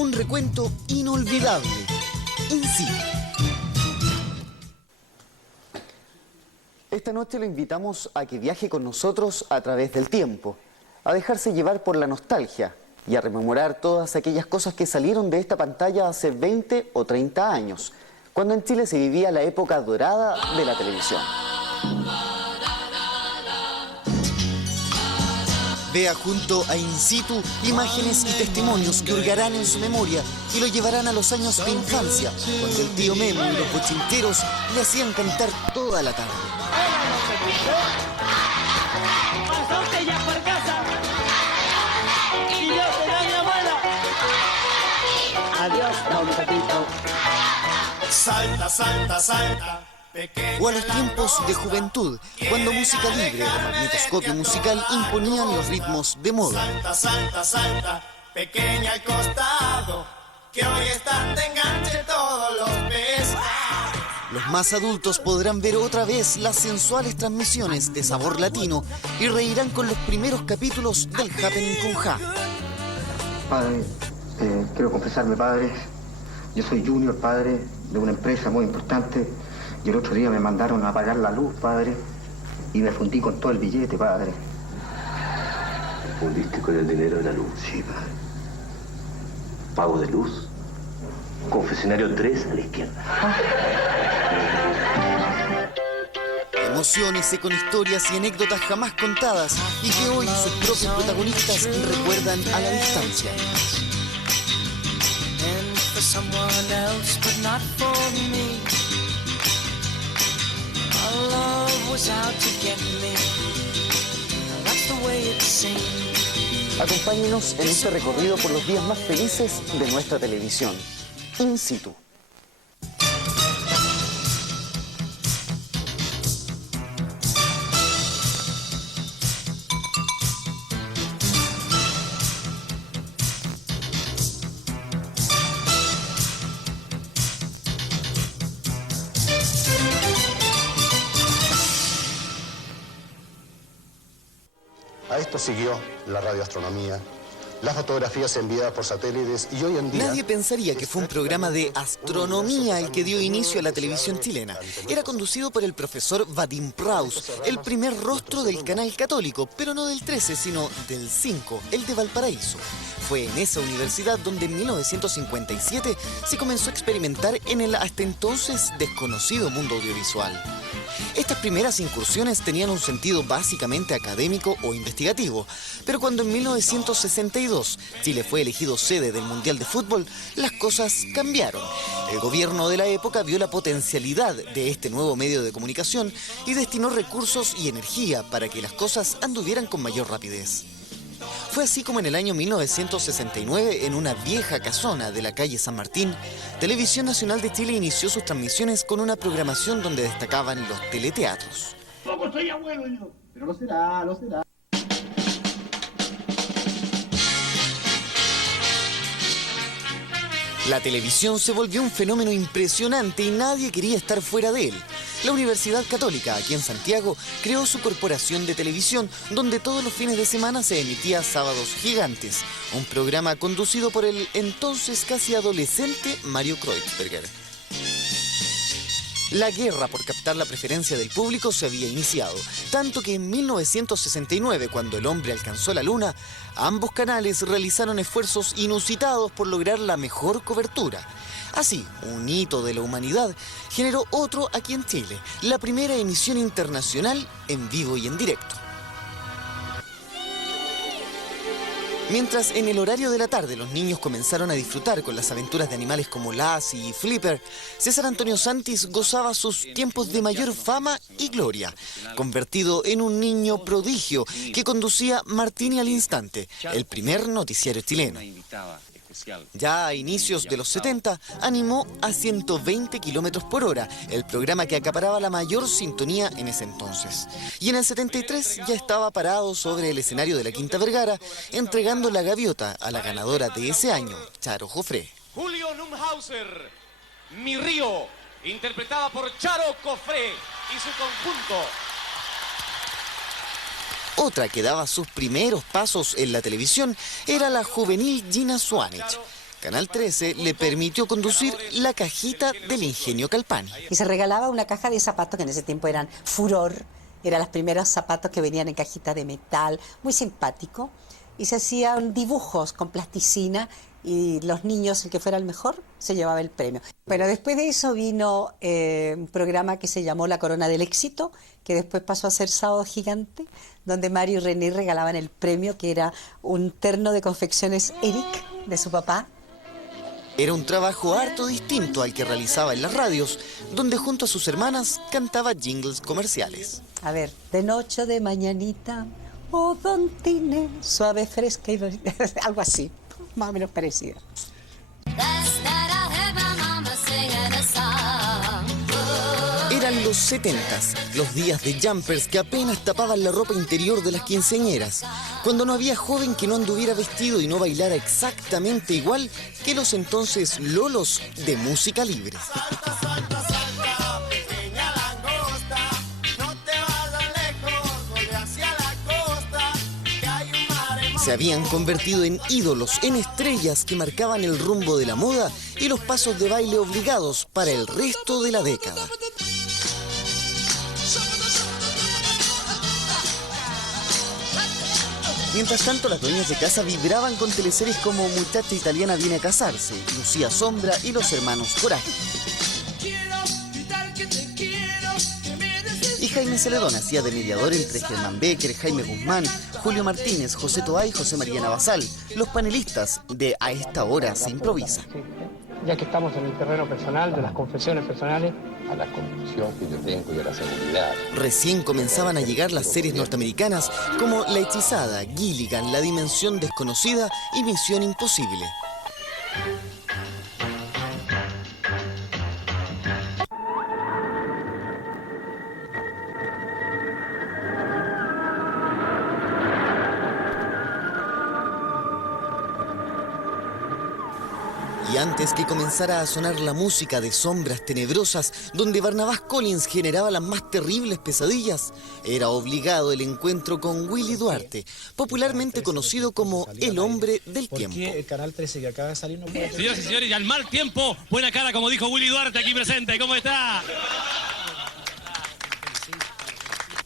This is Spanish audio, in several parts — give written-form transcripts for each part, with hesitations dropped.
Un recuento inolvidable. In situ. Esta noche lo invitamos a que viaje con nosotros a través del tiempo, a dejarse llevar por la nostalgia y a rememorar todas aquellas cosas que salieron de esta pantalla hace 20 o 30 años, cuando en Chile se vivía la época dorada de la televisión. Vea junto a In Situ imágenes y testimonios que hurgarán en su memoria y lo llevarán a los años de infancia, cuando el tío Memo y los bochincheros le hacían cantar toda la tarde. Pasó usted ya por casa y yo será mi abuela. Adiós, don Pepito. Salta, salta, salta. O a los tiempos de juventud, cuando música libre o magnetoscopio musical imponían los ritmos de moda. Salta, salta, salta, pequeña al costado, que hoy están de enganche todos los peces. Los más adultos podrán ver otra vez las sensuales transmisiones de sabor latino y reirán con los primeros capítulos del Happening con Ja. Padre, quiero confesarme, padre. Yo soy Junior, padre, de una empresa muy importante. Y el otro día me mandaron a apagar la luz, padre, y me fundí con todo el billete, padre. ¿Te fundiste con el dinero de la luz? Sí, padre. Pago de luz. Confesionario 3 a la izquierda. Emociónese con historias y anécdotas jamás contadas y que hoy sus propios protagonistas recuerdan a la distancia. Acompáñenos en este recorrido por los días más felices de nuestra televisión. In Situ. A esto siguió la radioastronomía, las fotografías enviadas por satélites y hoy en día... Nadie pensaría que fue un programa de astronomía el que dio inicio a la televisión chilena. Era conducido por el profesor Vadim Praus, el primer rostro del canal católico, pero no del 13, sino del 5, el de Valparaíso. Fue en esa universidad donde en 1957 se comenzó a experimentar en el hasta entonces desconocido mundo audiovisual. Estas primeras incursiones tenían un sentido básicamente académico o investigativo, pero cuando en 1962 Chile fue elegido sede del Mundial de Fútbol, las cosas cambiaron. El gobierno de la época vio la potencialidad de este nuevo medio de comunicación y destinó recursos y energía para que las cosas anduvieran con mayor rapidez. Fue así como en el año 1969, en una vieja casona de la calle San Martín, Televisión Nacional de Chile inició sus transmisiones con una programación donde destacaban los teleteatros. Poco soy abuelo yo, pero lo será, lo será. La televisión se volvió un fenómeno impresionante y nadie quería estar fuera de él. La Universidad Católica, aquí en Santiago, creó su corporación de televisión, donde todos los fines de semana se emitía Sábados Gigantes, un programa conducido por el entonces casi adolescente Mario Kreutzberger. La guerra por captar la preferencia del público se había iniciado, tanto que en 1969, cuando el hombre alcanzó la luna, ambos canales realizaron esfuerzos inusitados por lograr la mejor cobertura. Así, un hito de la humanidad generó otro aquí en Chile, la primera emisión internacional en vivo y en directo. Mientras en el horario de la tarde los niños comenzaron a disfrutar con las aventuras de animales como Lassie y Flipper, César Antonio Santis gozaba sus tiempos de mayor fama y gloria, convertido en un niño prodigio que conducía Martini al Instante, el primer noticiario chileno. Ya a inicios de los 70, animó a 120 kilómetros por hora, el programa que acaparaba la mayor sintonía en ese entonces. Y en el 73 ya estaba parado sobre el escenario de la Quinta Vergara, entregando la gaviota a la ganadora de ese año, Charo Jofré. Julio Numhauser, Mi Río, interpretada por Charo Jofré y su conjunto. Otra que daba sus primeros pasos en la televisión era la juvenil Gina Swanich. Canal 13 le permitió conducir La Cajita del Ingenio Calpani. Y se regalaba una caja de zapatos que en ese tiempo eran furor. Eran los primeros zapatos que venían en cajita de metal, muy simpático. Y se hacían dibujos con plasticina y los niños, el que fuera el mejor, se llevaba el premio. Bueno, después de eso vino un programa que se llamó La Corona del Éxito, que después pasó a ser Sábado Gigante, donde Mario y René regalaban el premio, que era un terno de confecciones Eric, de su papá. Era un trabajo harto distinto al que realizaba en las radios, donde junto a sus hermanas cantaba jingles comerciales. A ver, de noche, de mañanita, oh, Don Tine, suave, fresca y algo así, más o menos parecido. Eran los 70s, los días de jumpers que apenas tapaban la ropa interior de las quinceañeras, cuando no había joven que no anduviera vestido y no bailara exactamente igual que los entonces lolos de música libre. Se habían convertido en ídolos, en estrellas que marcaban el rumbo de la moda y los pasos de baile obligados para el resto de la década. Mientras tanto, las dueñas de casa vibraban con teleseries como Muchacha Italiana viene a casarse, Lucía Sombra y Los Hermanos Coraje. Y Jaime Celedón hacía de mediador entre Germán Becker, Jaime Guzmán, Julio Martínez, José Toá y José María Navasal, los panelistas de A esta hora se improvisa. Ya que estamos en el terreno personal, de las confesiones personales. A la convicción que yo tengo y a la seguridad. Recién comenzaban a llegar las series norteamericanas como La Hechizada, Gilligan, La Dimensión Desconocida y Misión Imposible. Y antes que comenzara a sonar la música de Sombras Tenebrosas, donde Barnabás Collins generaba las más terribles pesadillas, era obligado el encuentro con Willy Duarte, popularmente conocido como el hombre del tiempo. ¿Por qué el Canal 13 que acaba de salir no puede... Señoras y señores, y al mal tiempo, buena cara, como dijo Willy Duarte aquí presente. ¿Cómo está?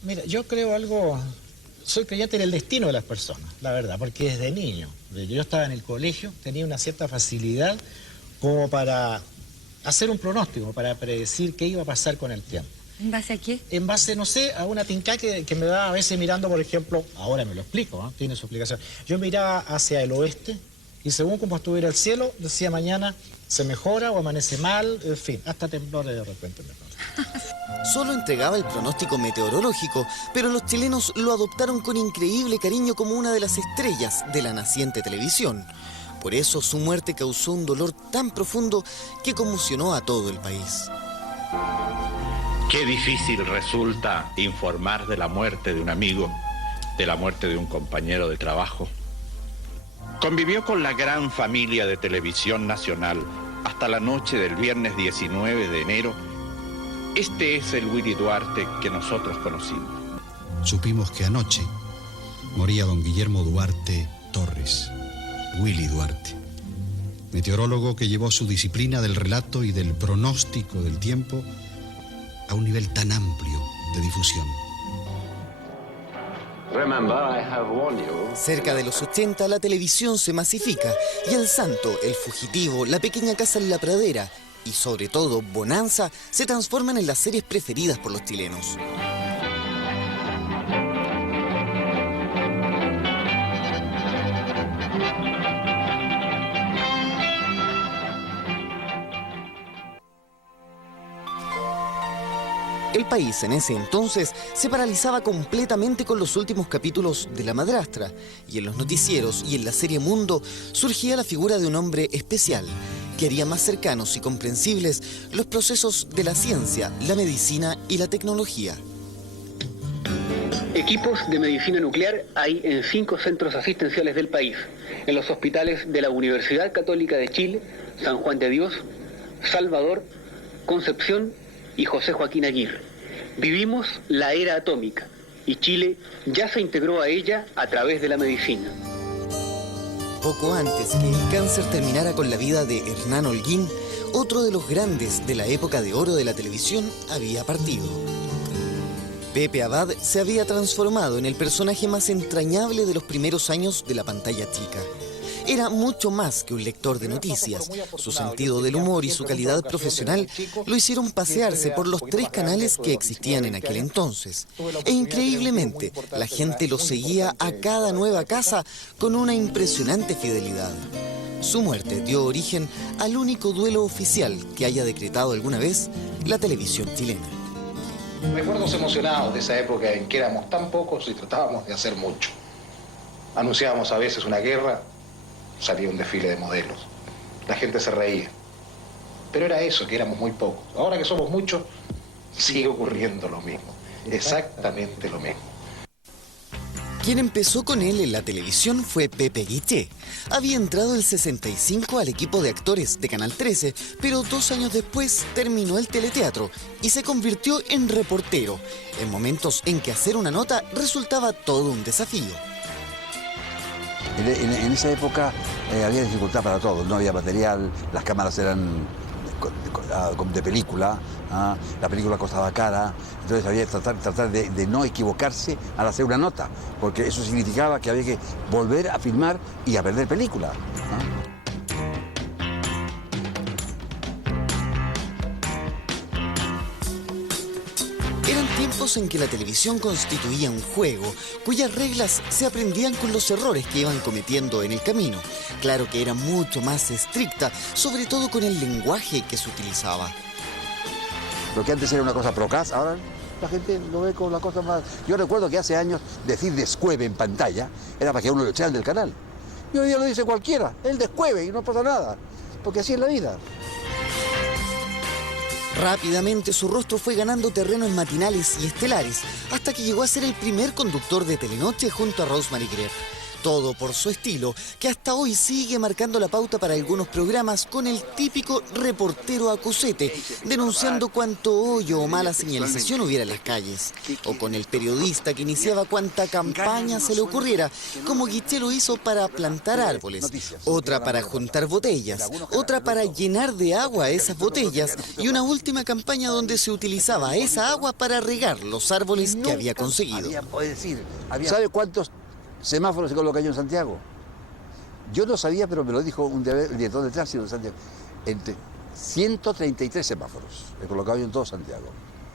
Mira, yo creo algo... Soy creyente en el destino de las personas, la verdad, porque desde niño, yo estaba en el colegio, tenía una cierta facilidad como para hacer un pronóstico, para predecir qué iba a pasar con el tiempo. ¿En base a qué? En base, no sé, a una tinca que me da a veces mirando, por ejemplo, ahora me lo explico, ¿no? Tiene su explicación. Yo miraba hacia el oeste y según como estuviera el cielo, decía mañana se mejora o amanece mal, en fin, hasta temblores de repente me pasa. Solo entregaba el pronóstico meteorológico, pero los chilenos lo adoptaron con increíble cariño como una de las estrellas de la naciente televisión. Por eso su muerte causó un dolor tan profundo que conmocionó a todo el país. Qué difícil resulta informar de la muerte de un amigo, de la muerte de un compañero de trabajo. Convivió con la gran familia de Televisión Nacional hasta la noche del viernes 19 de enero. Este es el Willy Duarte que nosotros conocimos. Supimos que anoche moría don Guillermo Duarte Torres, Willy Duarte, meteorólogo que llevó su disciplina del relato y del pronóstico del tiempo a un nivel tan amplio de difusión. Cerca de los 80 la televisión se masifica y El Santo, El Fugitivo, La Pequeña Casa en la Pradera y sobre todo Bonanza se transforman en las series preferidas por los chilenos. El país en ese entonces se paralizaba completamente con los últimos capítulos de La Madrastra, y en los noticieros y en la serie Mundo surgía la figura de un hombre especial que haría más cercanos y comprensibles los procesos de la ciencia, la medicina y la tecnología. Equipos de medicina nuclear hay en 5 centros asistenciales del país, en los hospitales de la Universidad Católica de Chile, San Juan de Dios, Salvador, Concepción y José Joaquín Aguirre. Vivimos la era atómica y Chile ya se integró a ella a través de la medicina. Poco antes que el cáncer terminara con la vida de Hernán Holguín, otro de los grandes de la época de oro de la televisión había partido. Pepe Abad se había transformado en el personaje más entrañable de los primeros años de la pantalla chica. Era mucho más que un lector de noticias. Su sentido del humor y su calidad profesional lo hicieron pasearse por los 3 canales que existían en aquel entonces. E increíblemente, la gente lo seguía a cada nueva casa con una impresionante fidelidad. Su muerte dio origen al único duelo oficial que haya decretado alguna vez la televisión chilena. Recuerdos emocionados de esa época en que éramos tan pocos y tratábamos de hacer mucho. Anunciábamos a veces una guerra, salía un desfile de modelos. La gente se reía. Pero era eso, que éramos muy pocos. Ahora que somos muchos, sigue ocurriendo lo mismo. Exactamente lo mismo. Quien empezó con él en la televisión fue Pepe Guité. Había entrado el 65 al equipo de actores de Canal 13, pero 2 años después terminó el teleteatro y se convirtió en reportero, en momentos en que hacer una nota resultaba todo un desafío. En esa época había dificultad para todo, no había material, las cámaras eran de película, la película costaba cara, entonces había que tratar de no equivocarse al hacer una nota, porque eso significaba que había que volver a filmar y a perder película. Eran tiempos en que la televisión constituía un juego, cuyas reglas se aprendían con los errores que iban cometiendo en el camino. Claro que era mucho más estricta, sobre todo con el lenguaje que se utilizaba. Lo que antes era una cosa procaz, ahora la gente lo ve como la cosa más... Yo recuerdo que hace años decir descueve en pantalla era para que a uno lo echaran del canal. Y hoy día lo dice cualquiera, el descueve y no pasa nada, porque así es la vida. Rápidamente su rostro fue ganando terreno en matinales y estelares, hasta que llegó a ser el primer conductor de Telenoche junto a Rosemary Gref. Todo por su estilo, que hasta hoy sigue marcando la pauta para algunos programas con el típico reportero acusete, denunciando cuánto hoyo o mala señalización hubiera en las calles. O con el periodista que iniciaba cuanta campaña se le ocurriera, como Guité lo hizo para plantar árboles, otra para juntar botellas, otra para llenar de agua esas botellas y una última campaña donde se utilizaba esa agua para regar los árboles que había conseguido. ¿Sabe cuántos semáforos se colocan en Santiago? Yo no sabía, pero me lo dijo el director de tránsito de Santiago. Entre 133 semáforos he colocado yo en todo Santiago.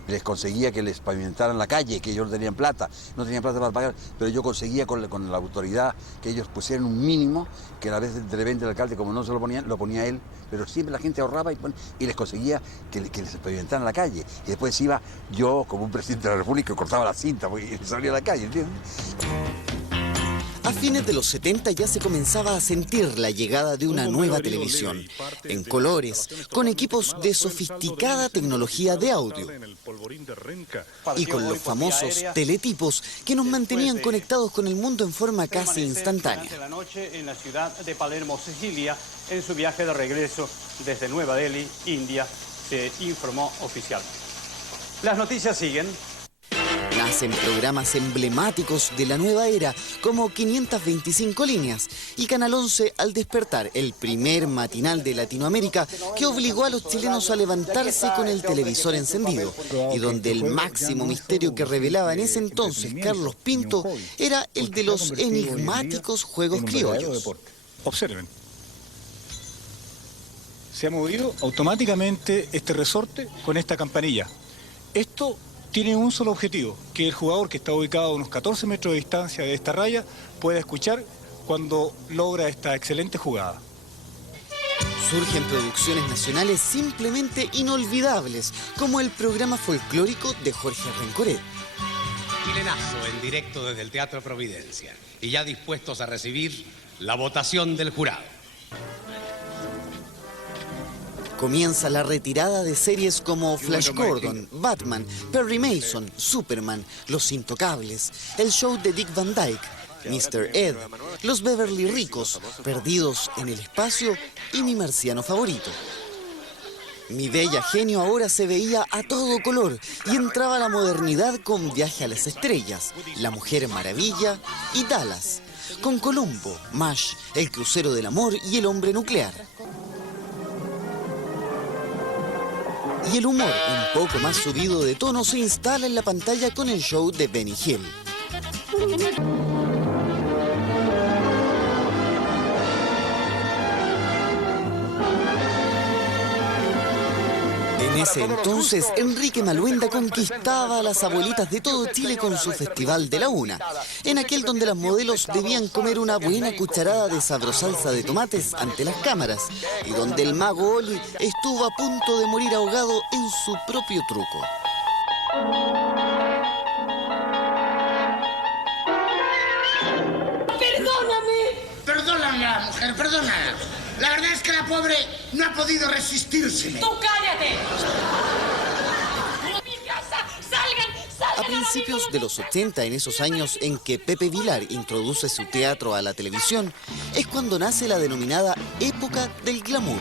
Les conseguía que les pavimentaran la calle, que ellos no tenían plata para pagar, pero yo conseguía con la autoridad que ellos pusieran un mínimo, que a la vez de repente el alcalde, como no se lo ponía él, pero siempre la gente ahorraba y les conseguía que les pavimentaran la calle. Y después iba yo, como un presidente de la República, cortaba la cinta y salía a la calle, ¿entiendes? A fines de los 70 ya se comenzaba a sentir la llegada de una nueva televisión, en colores, con equipos de sofisticada tecnología de audio y con los famosos teletipos que nos mantenían conectados con el mundo en forma casi instantánea. De la noche en la ciudad de Palermo, Sicilia, en su viaje de regreso desde Nueva Delhi, India, se informó oficialmente. Las noticias siguen. Nacen programas emblemáticos de la nueva era, como 525 líneas, y Canal 11 al despertar, el primer matinal de Latinoamérica que obligó a los chilenos a levantarse con el televisor encendido, y donde el máximo misterio que revelaba en ese entonces Carlos Pinto era el de los enigmáticos juegos criollos. Observen. Se ha movido automáticamente este resorte con esta campanilla. Esto tiene un solo objetivo, que el jugador que está ubicado a unos 14 metros de distancia de esta raya pueda escuchar cuando logra esta excelente jugada. Surgen producciones nacionales simplemente inolvidables, como el programa folclórico de Jorge Rencoret. Chilenazo en directo desde el Teatro Providencia y ya dispuestos a recibir la votación del jurado. Comienza la retirada de series como Flash Gordon, Batman, Perry Mason, Superman, Los Intocables, el show de Dick Van Dyke, Mr. Ed, Los Beverly Ricos, Perdidos en el Espacio y Mi Marciano Favorito. Mi Bella Genio ahora se veía a todo color y entraba la modernidad con Viaje a las Estrellas, La Mujer Maravilla y Dallas. con Columbo, MASH, El crucero del amor y El hombre nuclear. Y el humor, un poco más subido de tono, se instala en la pantalla con el show de Benny Hill. En ese entonces, Enrique Maluenda conquistaba a las abuelitas de todo Chile con su Festival de la Una, en aquel donde las modelos debían comer una buena cucharada de sabrosalsa de tomates ante las cámaras, y donde el mago Oli estuvo a punto de morir ahogado en su propio truco. ¡Perdóname! Perdónala, mujer, perdónala. La verdad es que la pobre no ha podido resistírseme. ¡Tú cállate! ¡Mi casa! ¡Salgan! A principios de los 80, en esos años en que Pepe Vilar introduce su teatro a la televisión, es cuando nace la denominada época del glamour.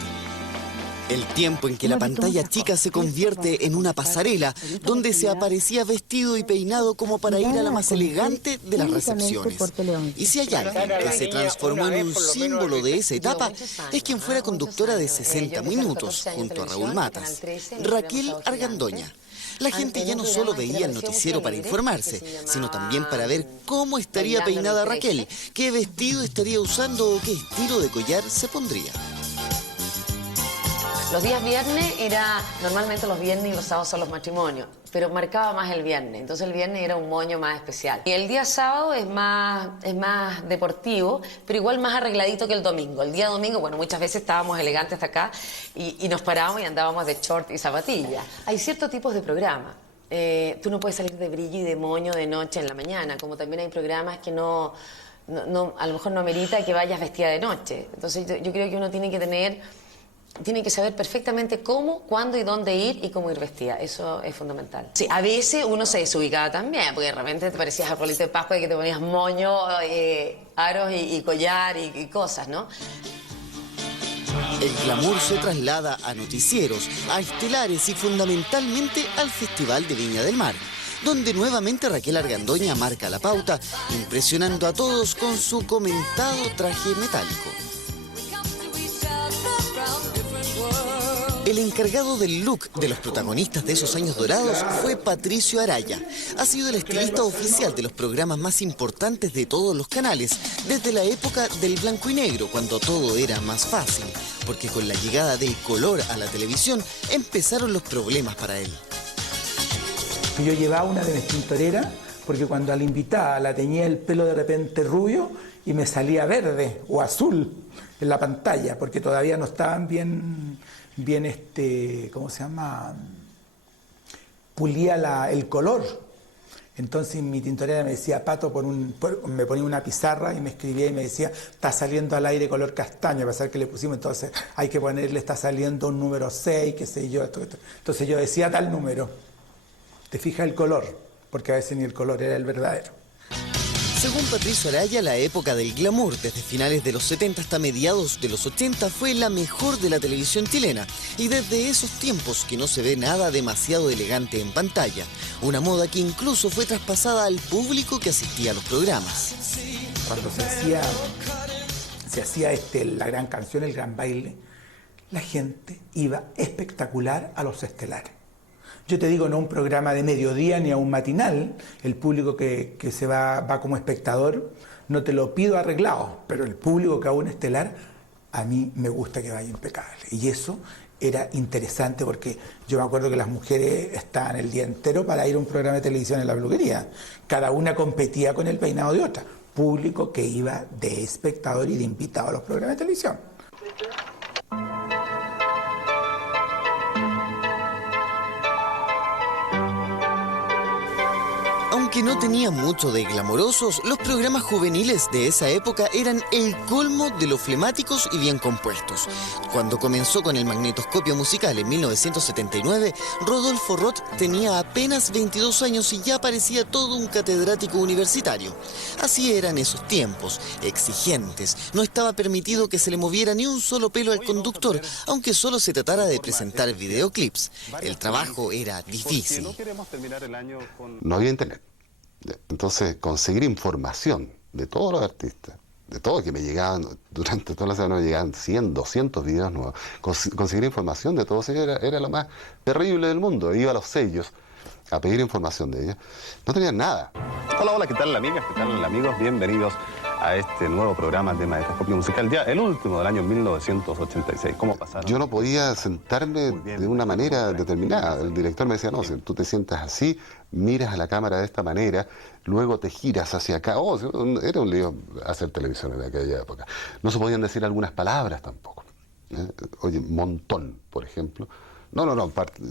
El tiempo en que la pantalla chica se convierte en una pasarela donde se aparecía vestido y peinado como para ir a la más elegante de las recepciones. Y si hay alguien que se transformó en un símbolo de esa etapa, es quien fuera conductora de 60 Minutos junto a Raúl Matas, Raquel Argandoña. La gente ya no solo veía el noticiero para informarse, sino también para ver cómo estaría peinada Raquel, qué vestido estaría usando o qué estilo de collar se pondría. Los días viernes normalmente los viernes y los sábados son los matrimonios, pero marcaba más el viernes, entonces el viernes era un moño más especial. Y el día sábado es más deportivo, pero igual más arregladito que el domingo. El día domingo, bueno, muchas veces estábamos elegantes hasta acá y nos parábamos y andábamos de short y zapatilla. Hay ciertos tipos de programas. Tú no puedes salir de brillo y de moño de noche en la mañana, como también hay programas que no a lo mejor no amerita que vayas vestida de noche. Entonces yo creo que uno tiene que saber perfectamente cómo, cuándo y dónde ir y cómo ir vestida. Eso es fundamental. Sí, a veces uno se desubicaba también, porque de repente te parecías arbolito de Pascua y que te ponías moño, aros y collar y cosas, ¿no? El glamour se traslada a noticieros, a estelares y fundamentalmente al Festival de Viña del Mar, donde nuevamente Raquel Argandoña marca la pauta, impresionando a todos con su comentado traje metálico. El encargado del look de los protagonistas de esos años dorados fue Patricio Araya. Ha sido el estilista oficial de los programas más importantes de todos los canales, desde la época del blanco y negro, cuando todo era más fácil, porque con la llegada del color a la televisión empezaron los problemas para él. Yo llevaba una de mis tintoreras, porque cuando a la invitada la teñía el pelo de repente rubio y me salía verde o azul en la pantalla, porque todavía no estaban bien ¿cómo se llama? Pulía el color. Entonces mi tintorera me decía, Pato, me ponía una pizarra y me escribía y me decía, está saliendo al aire color castaño, a pesar que le pusimos, entonces hay que ponerle, está saliendo un número 6, qué sé yo. Entonces yo decía tal número. Te fijas el color, porque a veces ni el color era el verdadero. Según Patricio Araya, la época del glamour, desde finales de los 70 hasta mediados de los 80, fue la mejor de la televisión chilena. Y desde esos tiempos que no se ve nada demasiado elegante en pantalla. Una moda que incluso fue traspasada al público que asistía a los programas. Cuando se hacía la gran canción, el gran baile, la gente iba espectacular a los estelares. Yo te digo, no un programa de mediodía ni a un matinal, el público que se va como espectador, no te lo pido arreglado, pero el público que va a un estelar, a mí me gusta que vaya impecable. Y eso era interesante porque yo me acuerdo que las mujeres estaban el día entero para ir a un programa de televisión en la peluquería. Cada una competía con el peinado de otra. Público que iba de espectador y de invitado a los programas de televisión. Aunque no tenían mucho de glamorosos, los programas juveniles de esa época eran el colmo de los flemáticos y bien compuestos. Cuando comenzó con el magnetoscopio musical en 1979, Rodolfo Roth tenía apenas 22 años y ya parecía todo un catedrático universitario. Así eran esos tiempos, exigentes. No estaba permitido que se le moviera ni un solo pelo al conductor, aunque solo se tratara de presentar videoclips. El trabajo era difícil. No había internet. Entonces, conseguir información de todos los artistas, de todos que me llegaban, durante toda la semana me llegaban 100, 200 videos nuevos. Conseguir información de todos ellos era lo más terrible del mundo. Iba a los sellos a pedir información de ellos. No tenían nada. Hola, hola, ¿qué tal amigas? ¿Qué tal amigos? Bienvenidos a este nuevo programa de Maetoscopio Musical, ya el último del año 1986. ¿Cómo pasaron? Yo no podía sentarme de una manera determinada. El director me decía, no, si tú te sientas así, miras a la cámara de esta manera, luego te giras hacia acá. Era un lío hacer televisión en aquella época. No se podían decir algunas palabras tampoco. Oye, montón, por ejemplo. No.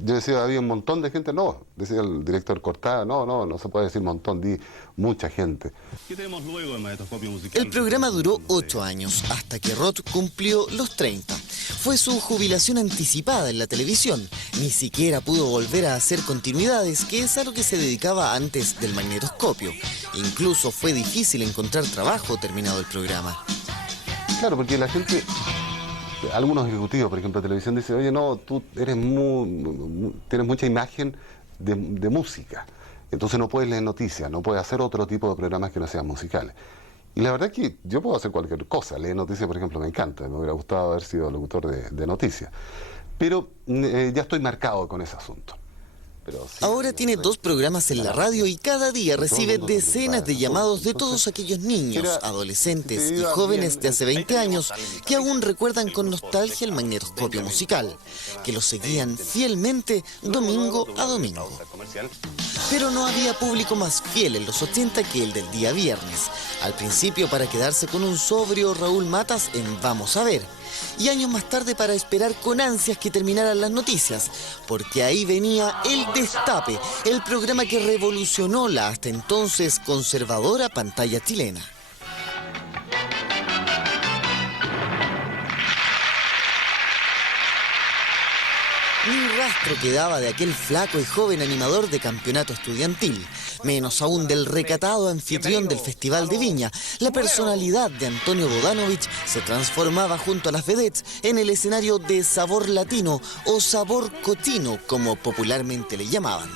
Yo decía, había un montón de gente. No, decía el director Cortada, no se puede decir montón, di mucha gente. ¿Qué tenemos luego en Maetoscopio Musical? El programa duró 8 años, hasta que Roth cumplió los 30. Fue su jubilación anticipada en la televisión. Ni siquiera pudo volver a hacer continuidades, que es a lo que se dedicaba antes del magnetoscopio. Incluso fue difícil encontrar trabajo terminado el programa. Claro, porque la gente... Algunos ejecutivos, por ejemplo, de televisión dicen, oye, no, tú eres tienes mucha imagen de música, entonces no puedes leer noticias, no puedes hacer otro tipo de programas que no sean musicales. Y la verdad es que yo puedo hacer cualquier cosa. Leer noticias, por ejemplo, me encanta, me hubiera gustado haber sido locutor de noticias. Pero ya estoy marcado con ese asunto. Ahora tiene 2 programas en la radio y cada día recibe decenas de llamados de todos aquellos niños, adolescentes y jóvenes de hace 20 años que aún recuerdan con nostalgia el magnetoscopio musical, que lo seguían fielmente domingo a domingo. Pero no había público más fiel en los 80 que el del día viernes. Al principio para quedarse con un sobrio Raúl Matas en Vamos a ver. Y años más tarde para esperar con ansias que terminaran las noticias, porque ahí venía El Destape, el programa que revolucionó la hasta entonces conservadora pantalla chilena. Ni rastro quedaba de aquel flaco y joven animador de campeonato estudiantil, menos aún del recatado anfitrión del Festival de Viña. La personalidad de Antonio Bodanovich se transformaba junto a las vedettes en el escenario de Sabor Latino o Sabor Cotino, como popularmente le llamaban.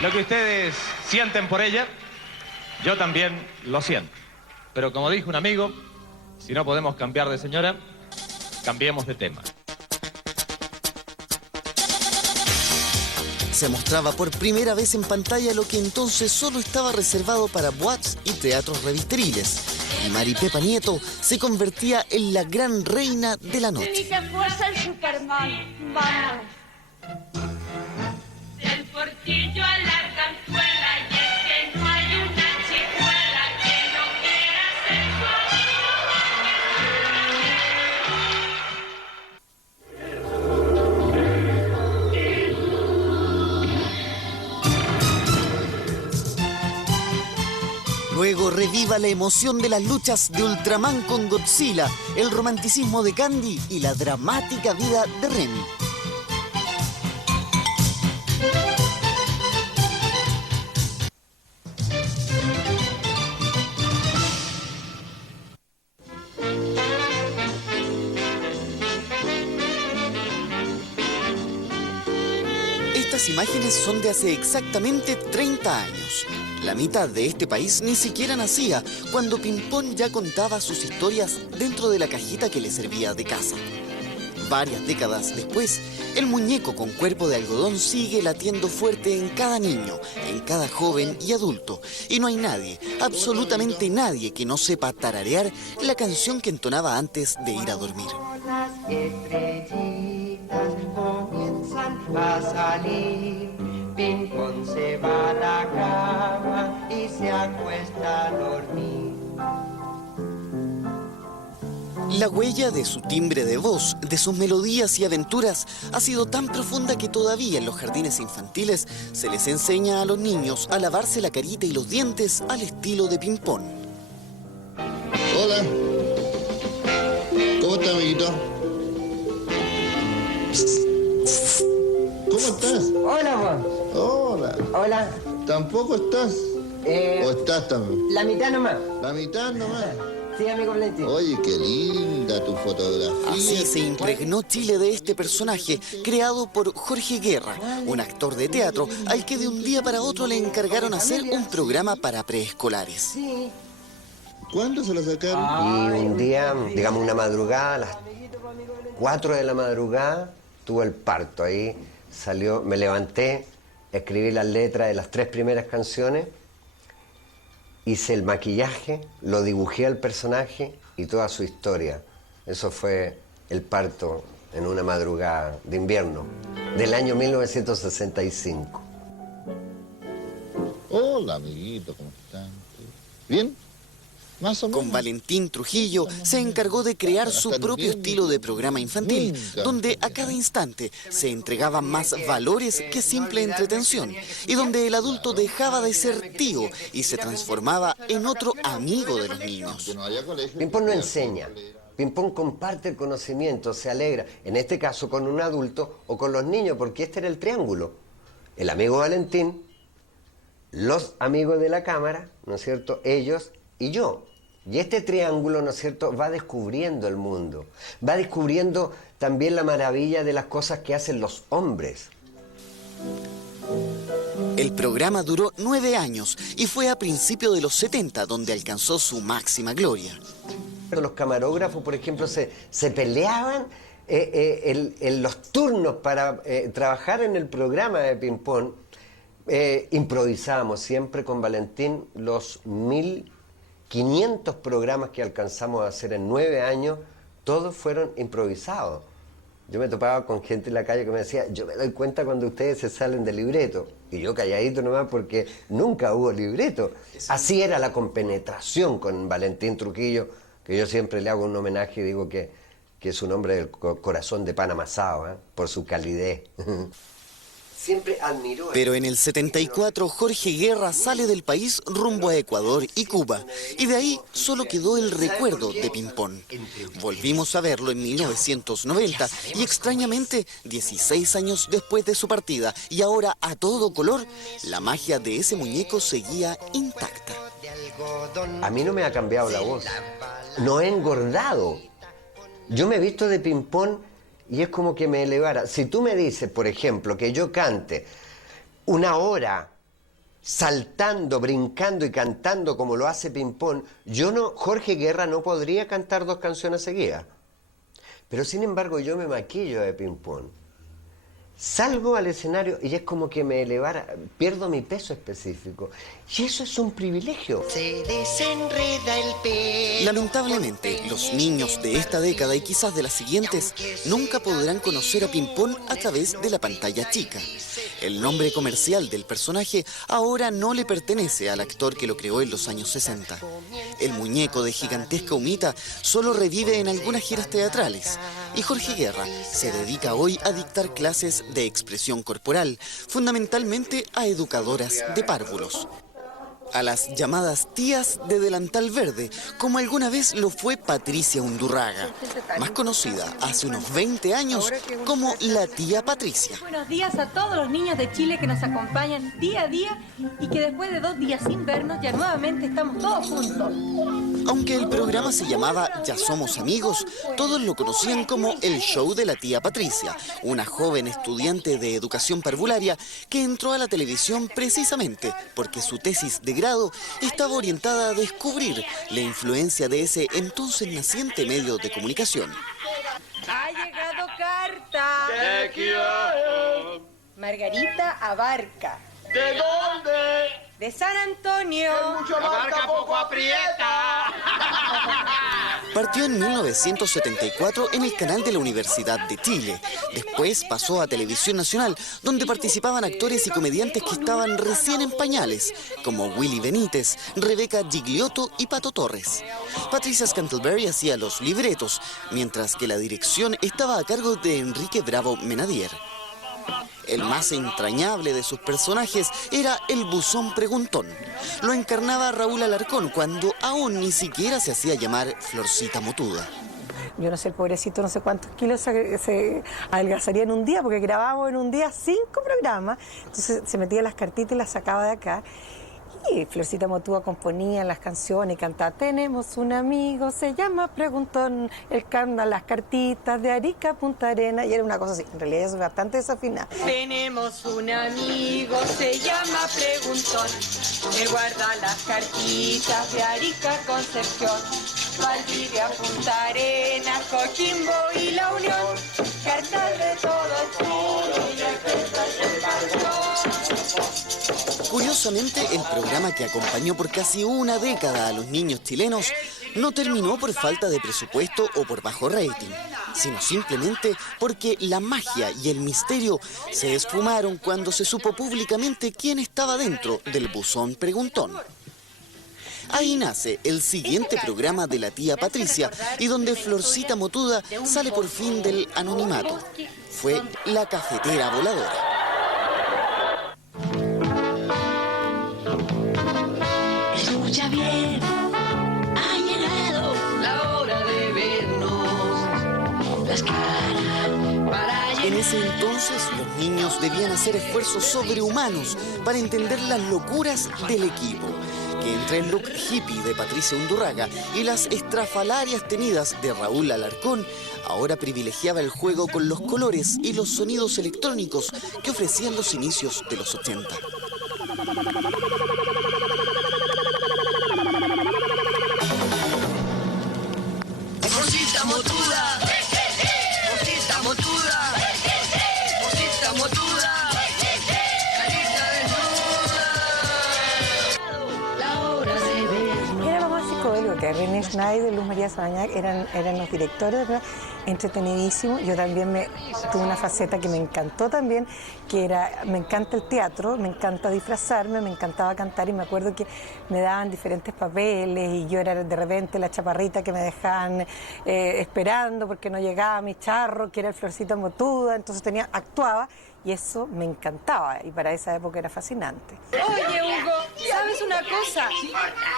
Lo que ustedes sienten por ella, yo también lo siento. Pero como dijo un amigo, si no podemos cambiar de señora, cambiemos de tema. Se mostraba por primera vez en pantalla lo que entonces solo estaba reservado para boates y teatros revisteriles. Y Mari Pepa Nieto se convertía en la gran reina de la noche. Ni que fuese el Superman, vamos. Del portillo a la arganzuela, y es que no hay una chicuela que no quiera ser su Luego reviva la emoción de las luchas de Ultraman con Godzilla, el romanticismo de Candy y la dramática vida de Remy. Estas imágenes son de hace exactamente 30 años. La mitad de este país ni siquiera nacía cuando Pimpón ya contaba sus historias dentro de la cajita que le servía de casa. Varias décadas después, el muñeco con cuerpo de algodón sigue latiendo fuerte en cada niño, en cada joven y adulto. Y no hay nadie, absolutamente nadie, que no sepa tararear la canción que entonaba antes de ir a dormir. Las estrellitas comienzan a salir. Pimpón se va a la cama y se acuesta a dormir. La huella de su timbre de voz, de sus melodías y aventuras, ha sido tan profunda que todavía en los jardines infantiles se les enseña a los niños a lavarse la carita y los dientes al estilo de Pimpón. Hola. ¿Cómo estás, amiguito? ¿Cómo estás? Hola, vos. Hola. Hola. ¿Tampoco estás? ¿O estás también? La mitad nomás. ¿La mitad nomás? Sí, amigo Valentín. Oye, qué linda tu fotografía. Así se impregnó Chile de este personaje, creado por Jorge Guerra, un actor de teatro al que de un día para otro le encargaron hacer un programa para preescolares. ¿Cuándo se lo sacaron? Y un día, digamos una madrugada, a las 4 de la madrugada, tuvo el parto. Ahí salió, me levanté, escribí las letras de las 3 primeras canciones, hice el maquillaje, lo dibujé al personaje y toda su historia. Eso fue el parto en una madrugada de invierno del año 1965. Hola, amiguito, ¿cómo están? ¿Bien? Más o menos. Con Valentín Trujillo se encargó de crear su propio estilo de programa infantil, donde a cada instante se entregaban más valores que simple entretención, y donde el adulto dejaba de ser tío y se transformaba en otro amigo de los niños. Pimpón no enseña, Pimpón comparte el conocimiento, se alegra, en este caso con un adulto o con los niños, porque este era el triángulo. El amigo Valentín, los amigos de la cámara, ¿no es cierto?, ellos y yo. Y este triángulo, ¿no es cierto?, va descubriendo el mundo, va descubriendo también la maravilla de las cosas que hacen los hombres. El programa duró 9 años y fue a principios de los 70 donde alcanzó su máxima gloria. Los camarógrafos, por ejemplo, se peleaban en los turnos para trabajar en el programa de Pimpón. Improvisábamos siempre con Valentín los 1500 programas que alcanzamos a hacer en 9 años, todos fueron improvisados. Yo me topaba con gente en la calle que me decía, yo me doy cuenta cuando ustedes se salen del libreto. Y yo calladito nomás porque nunca hubo libreto. Así era la compenetración con Valentín Trujillo, que yo siempre le hago un homenaje y digo que es un hombre del corazón de pan amasado, por su calidez. Siempre admiró. Pero en el 74 Jorge Guerra sale del país rumbo a Ecuador y Cuba, y de ahí solo quedó el recuerdo de Pimpón. Volvimos a verlo en 1990 y extrañamente 16 años después de su partida, y ahora a todo color, la magia de ese muñeco seguía intacta. A mí no me ha cambiado la voz, no he engordado. Yo me he visto de Pimpón y es como que me elevara. Si tú me dices, por ejemplo, que yo cante 1 hora saltando, brincando y cantando como lo hace Pimpón, Jorge Guerra no podría cantar 2 canciones seguidas. Pero sin embargo yo me maquillo de Pimpón. Salgo al escenario y es como que me elevara, pierdo mi peso específico. Y eso es un privilegio. Se desenreda el pelo. Lamentablemente, los niños de esta década y quizás de las siguientes nunca podrán conocer a Pimpón a través de la pantalla chica. El nombre comercial del personaje ahora no le pertenece al actor que lo creó en los años 60. El muñeco de gigantesca humita solo revive en algunas giras teatrales. Y Jorge Guerra se dedica hoy a dictar clases de expresión corporal, fundamentalmente a educadoras de párvulos. A las llamadas tías de delantal verde, como alguna vez lo fue Patricia Undurraga, más conocida hace unos 20 años como la tía Patricia. Buenos días a todos los niños de Chile que nos acompañan día a día y que después de 2 días sin vernos ya nuevamente estamos todos juntos. Aunque el programa se llamaba Ya Somos Amigos, todos lo conocían como el show de la tía Patricia, una joven estudiante de educación parvularia que entró a la televisión precisamente porque su tesis de grado estaba orientada a descubrir la influencia de ese entonces naciente medio de comunicación. Ha llegado carta. ¿De quién? Margarita Abarca. ¿De dónde? De San Antonio. Mucho abarca, poco aprieta. Partió en 1974 en el canal de la Universidad de Chile. Después pasó a Televisión Nacional, donde participaban actores y comediantes que estaban recién en pañales, como Willy Benítez, Rebeca Gigliotto y Pato Torres. Patricia Scantlebury hacía los libretos, mientras que la dirección estaba a cargo de Enrique Bravo Menadier. El más entrañable de sus personajes era el buzón preguntón. Lo encarnaba Raúl Alarcón cuando aún ni siquiera se hacía llamar Florcita Motuda. Yo no sé, el pobrecito, no sé cuántos kilos se adelgazaría en un día, porque grabábamos en un día 5 programas. Entonces se metía las cartitas y las sacaba de acá. Sí, Florcita Motúa componía las canciones y cantaba: tenemos un amigo, se llama Preguntón, él canta las cartitas de Arica a Punta Arena, y era una cosa así, en realidad es bastante desafinada. Tenemos un amigo, se llama Preguntón, él guarda las cartitas de Arica a Concepción, Valdivia, Punta Arenas, Coquimbo y La Unión, cartas de todo Chile y el Curiosamente, el programa que acompañó por casi una década a los niños chilenos no terminó por falta de presupuesto o por bajo rating, sino simplemente porque la magia y el misterio se esfumaron cuando se supo públicamente quién estaba dentro del buzón preguntón. Ahí nace el siguiente programa de la tía Patricia y donde Florcita Motuda sale por fin del anonimato. Fue La Cafetera Voladora. Escucha bien, ha llegado la hora de vernos las caras para llegar. En ese entonces los niños debían hacer esfuerzos sobrehumanos para entender las locuras del equipo, que entre el look hippie de Patricia Undurraga y las estrafalarias tenidas de Raúl Alarcón, ahora privilegiaba el juego con los colores y los sonidos electrónicos que ofrecían los inicios de los 80. Florcita Motuda, Florcita Motuda, Florcita Motuda, carita desnuda, la hora de vernos. Era lo más psicodélico, que René Schneider y Luz María Sabañac eran los directores del programa, entretenidísimo. Yo también tuve una faceta que me encantó también, que era, me encanta el teatro, me encanta disfrazarme, me encantaba cantar, y me acuerdo que me daban diferentes papeles y yo era de repente la chaparrita que me dejaban esperando porque no llegaba mi charro, que era el Florcita Motuda, entonces actuaba, y eso me encantaba, y para esa época era fascinante. Oye, Hugo, ¿sabes una cosa?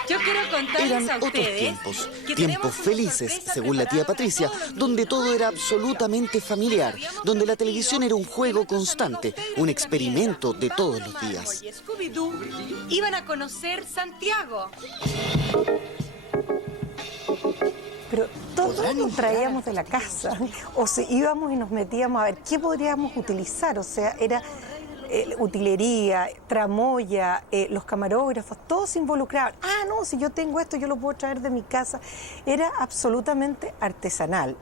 Yo quiero contarles Eran a otros ustedes tiempos, que tiempos tenemos una felices, sorpresa según la tía Patricia, donde todo era absolutamente familiar, donde la televisión era un juego constante, un experimento de todos los días. y Scooby-Doo iban a conocer Santiago. Pero todos nos traíamos de la casa, o sea, íbamos y nos metíamos a ver qué podríamos utilizar, o sea, era utilería, tramoya, los camarógrafos, todos se involucraban. Ah, no, si yo tengo esto, yo lo puedo traer de mi casa. Era absolutamente artesanal.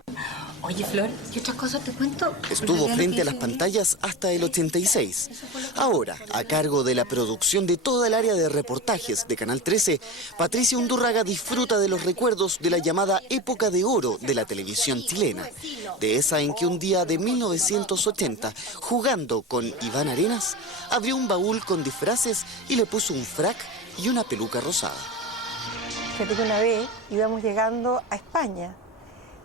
Oye, Flor, ¿y otra cosa te cuento? Estuvo frente a las pantallas hasta el 86. Ahora, a cargo de la producción de toda el área de reportajes de Canal 13, Patricia Undurraga disfruta de los recuerdos de la llamada época de oro de la televisión chilena. De esa en que un día de 1980, jugando con Iván Arenas, abrió un baúl con disfraces y le puso un frac y una peluca rosada. Fíjate que una vez íbamos llegando a España.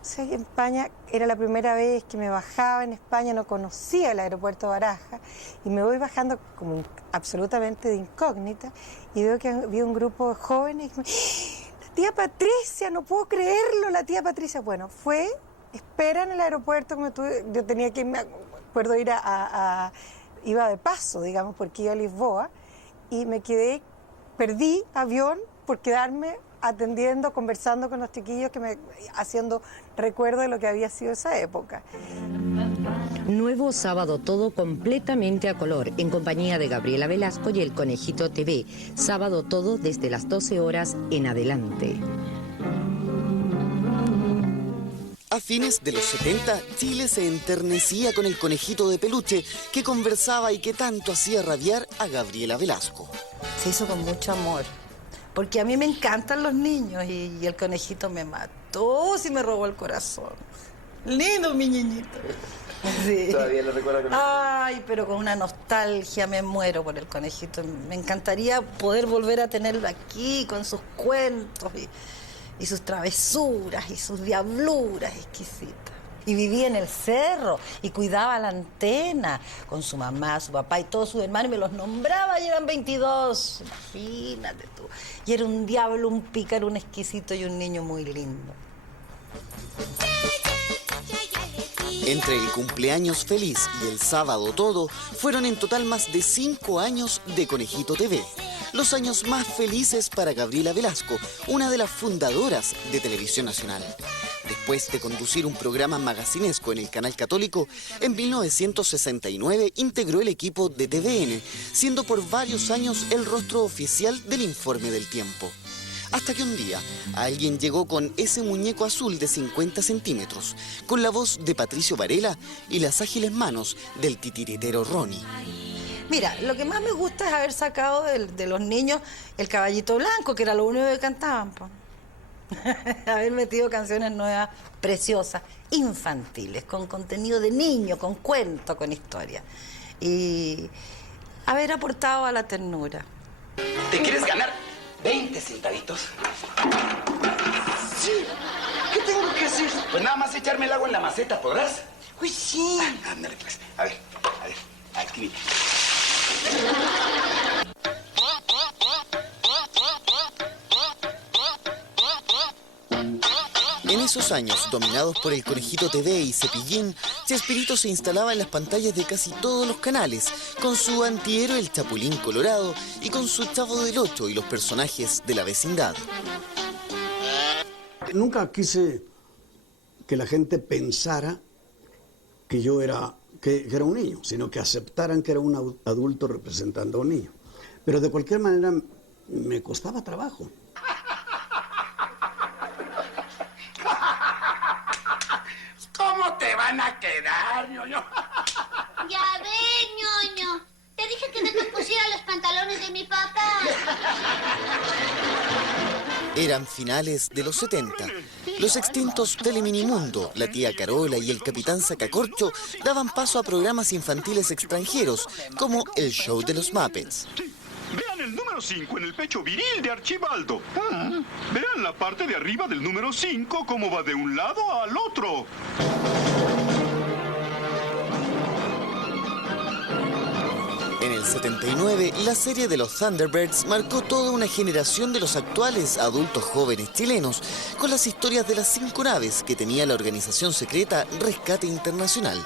O sea, en España era la primera vez que me bajaba en España, no conocía el aeropuerto de Barajas, y me voy bajando como absolutamente de incógnita, y veo que había un grupo de jóvenes, y la tía Patricia, no puedo creerlo, la tía Patricia. Bueno, espera en el aeropuerto, yo tenía que, me acuerdo, ir iba de paso, digamos, porque iba a Lisboa, y perdí avión por quedarme atendiendo, conversando con los chiquillos, haciendo recuerdo de lo que había sido esa época. Nuevo Sábado Todo completamente a color, en compañía de Gabriela Velasco y el Conejito TV. Sábado Todo desde las 12 horas en adelante. A fines de los 70, Chile se enternecía con el conejito de peluche que conversaba y que tanto hacía rabiar a Gabriela Velasco. Se hizo con mucho amor, porque a mí me encantan los niños y el conejito me mató, sí me robó el corazón. Lindo mi niñito. Sí. ¿Todavía lo recuerdo con Ay, pero con una nostalgia, me muero por el conejito. Me encantaría poder volver a tenerlo aquí con sus cuentos y sus travesuras y sus diabluras exquisitas. Y vivía en el cerro y cuidaba la antena con su mamá, su papá y todos sus hermanos, y me los nombraba y eran 22. Imagínate tú. Y era un diablo, un pícaro, un exquisito y un niño muy lindo. Entre el cumpleaños feliz y el sábado todo, fueron en total más de 5 años de Conejito TV. Los años más felices para Gabriela Velasco, una de las fundadoras de Televisión Nacional. Después de conducir un programa magacinesco en el canal católico, en 1969 integró el equipo de TVN, siendo por varios años el rostro oficial del Informe del Tiempo. Hasta que un día alguien llegó con ese muñeco azul de 50 centímetros, con la voz de Patricio Varela y las ágiles manos del titiritero Ronnie. Mira, lo que más me gusta es haber sacado de los niños el Caballito Blanco, que era lo único que cantaban, po. Haber metido canciones nuevas, preciosas, infantiles, con contenido de niño, con cuento, con historia. Y haber aportado a la ternura. ¿Te quieres ganar 20 centavitos? Sí. ¿Qué tengo que hacer? Pues nada más echarme el agua en la maceta, ¿podrás? Uy, sí. Ándale, pues. A ver. Aquí mira. En esos años, dominados por el Conejito TV y Cepillín, Chespirito se instalaba en las pantallas de casi todos los canales, con su antihéroe el Chapulín Colorado y con su Chavo del Ocho y los personajes de la vecindad. Nunca quise que la gente pensara que yo era un niño, sino que aceptaran que era un adulto representando a un niño. Pero de cualquier manera me costaba trabajo. ¿Cómo te van a quedar, ñoño? Ya ves, ñoño. Te dije que no te pusiera los pantalones de mi papá. Eran finales de los 70. Los extintos Teleminimundo, la tía Carola y el Capitán Sacacorcho daban paso a programas infantiles extranjeros, como el Show de los Muppets. Vean el número 5 en el pecho viril de Archibaldo. Vean la parte de arriba del número 5, cómo va de un lado al otro. En el 79, la serie de los Thunderbirds marcó toda una generación de los actuales adultos jóvenes chilenos, con las historias de las 5 naves que tenía la organización secreta Rescate Internacional.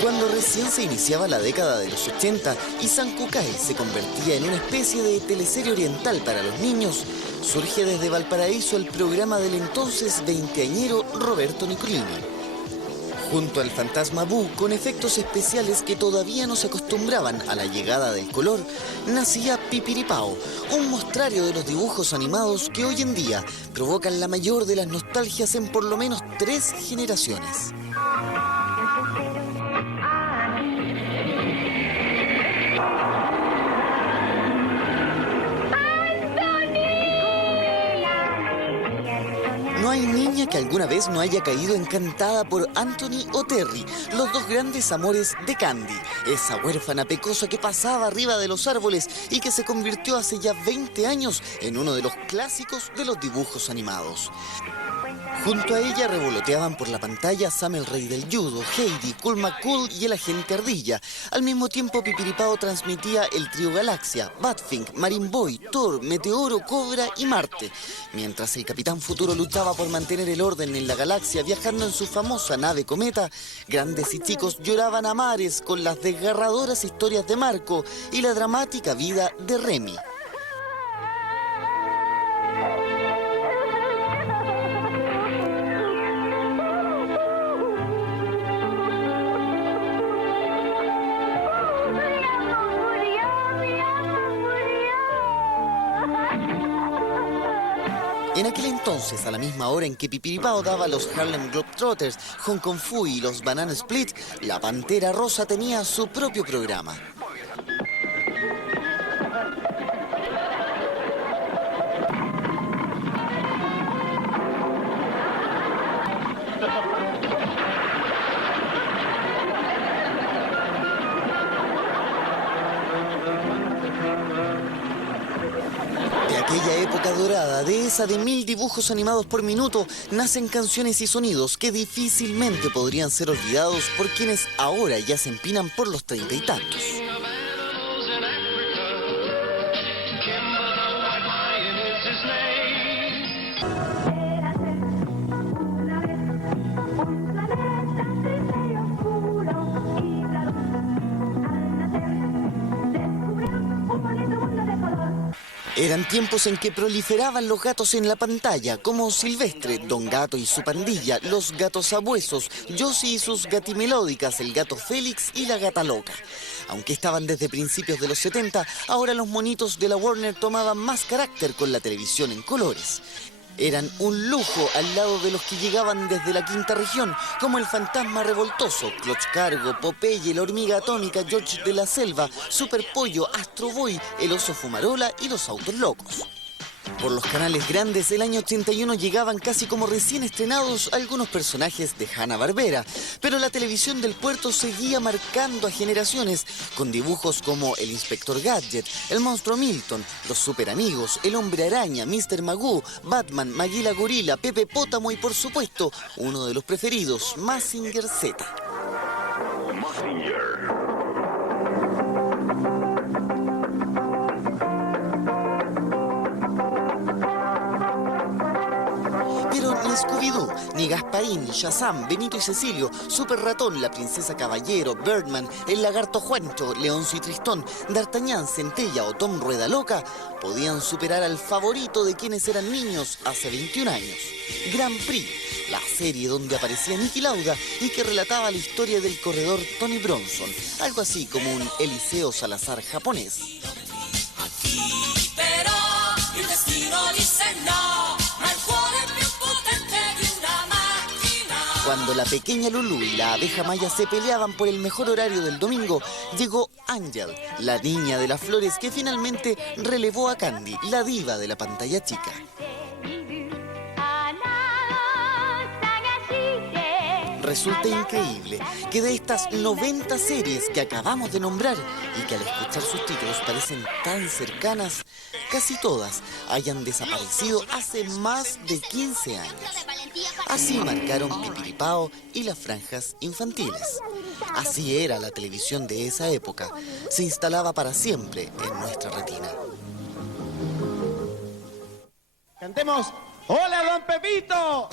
Cuando recién se iniciaba la década de los 80 y San Cucay se convertía en una especie de teleserie oriental para los niños, surge desde Valparaíso el programa del entonces veinteañero Roberto Nicolini. Junto al fantasma Boo, con efectos especiales que todavía no se acostumbraban a la llegada del color, nacía Pipiripao, un mostrario de los dibujos animados que hoy en día provocan la mayor de las nostalgias en por lo menos 3 generaciones. No hay niña que alguna vez no haya caído encantada por Anthony o Terry, los dos grandes amores de Candy, esa huérfana pecosa que pasaba arriba de los árboles y que se convirtió hace ya 20 años en uno de los clásicos de los dibujos animados. Junto a ella revoloteaban por la pantalla Sam el Rey del Judo, Heidi, Cool McCool y el Agente Ardilla. Al mismo tiempo, Pipiripao transmitía el trío Galaxia, Batfink, Marine Boy, Thor, Meteoro, Cobra y Marte. Mientras el Capitán Futuro luchaba por mantener el orden en la galaxia viajando en su famosa nave cometa, grandes y chicos lloraban a mares con las desgarradoras historias de Marco y la dramática vida de Remy. En aquel entonces, a la misma hora en que Pipiripao daba los Harlem Globetrotters, Hong Kong Phooey y los Banana Split, la Pantera Rosa tenía su propio programa. aquella época dorada, de esa de 1000 dibujos animados por minuto, nacen canciones y sonidos que difícilmente podrían ser olvidados por quienes ahora ya se empinan por los 30 y tantos. Eran tiempos en que proliferaban los gatos en la pantalla, como Silvestre, Don Gato y su pandilla, los gatos sabuesos, Josie y sus gatimelódicas, el gato Félix y la gata loca. Aunque estaban desde principios de los 70, ahora los monitos de la Warner tomaban más carácter con la televisión en colores. Eran un lujo al lado de los que llegaban desde la quinta región, como el Fantasma Revoltoso, Clutch Cargo, Popeye, la Hormiga Atómica, George de la Selva, Super Pollo, Astro Boy, el Oso Fumarola y los Autos Locos. Por los canales grandes, el año 81 llegaban casi como recién estrenados algunos personajes de Hanna-Barbera, pero la televisión del puerto seguía marcando a generaciones con dibujos como el Inspector Gadget, el Monstruo Milton, los Super Amigos, el Hombre Araña, Mr. Magoo, Batman, Maguila Gorila, Pepe Pótamo y por supuesto, uno de los preferidos, Mazinger Z. Pero ni Scooby-Doo, ni Gasparín, ni Shazam, Benito y Cecilio, Super Ratón, la Princesa Caballero, Birdman, el Lagarto Juancho, Leoncio y Tristón, D'Artagnan, Centella o Tom Rueda Loca podían superar al favorito de quienes eran niños hace 21 años. Grand Prix, la serie donde aparecía Niki Lauda y que relataba la historia del corredor Tony Bronson, algo así como un Eliseo Salazar japonés. Pero il destino dice no, ma il cuore più potente di una macchina. Cuando la pequeña Lulú y la abeja Maya se peleaban por el mejor horario del domingo, llegó Ángel, la niña de las flores que finalmente relevó a Candy, la diva de la pantalla chica. Resulta increíble que de estas 90 series que acabamos de nombrar y que al escuchar sus títulos parecen tan cercanas, casi todas hayan desaparecido hace más de 15 años. Así marcaron Pipiripao y las franjas infantiles. Así era la televisión de esa época. Se instalaba para siempre en nuestra retina. Cantemos ¡Hola, don Pepito!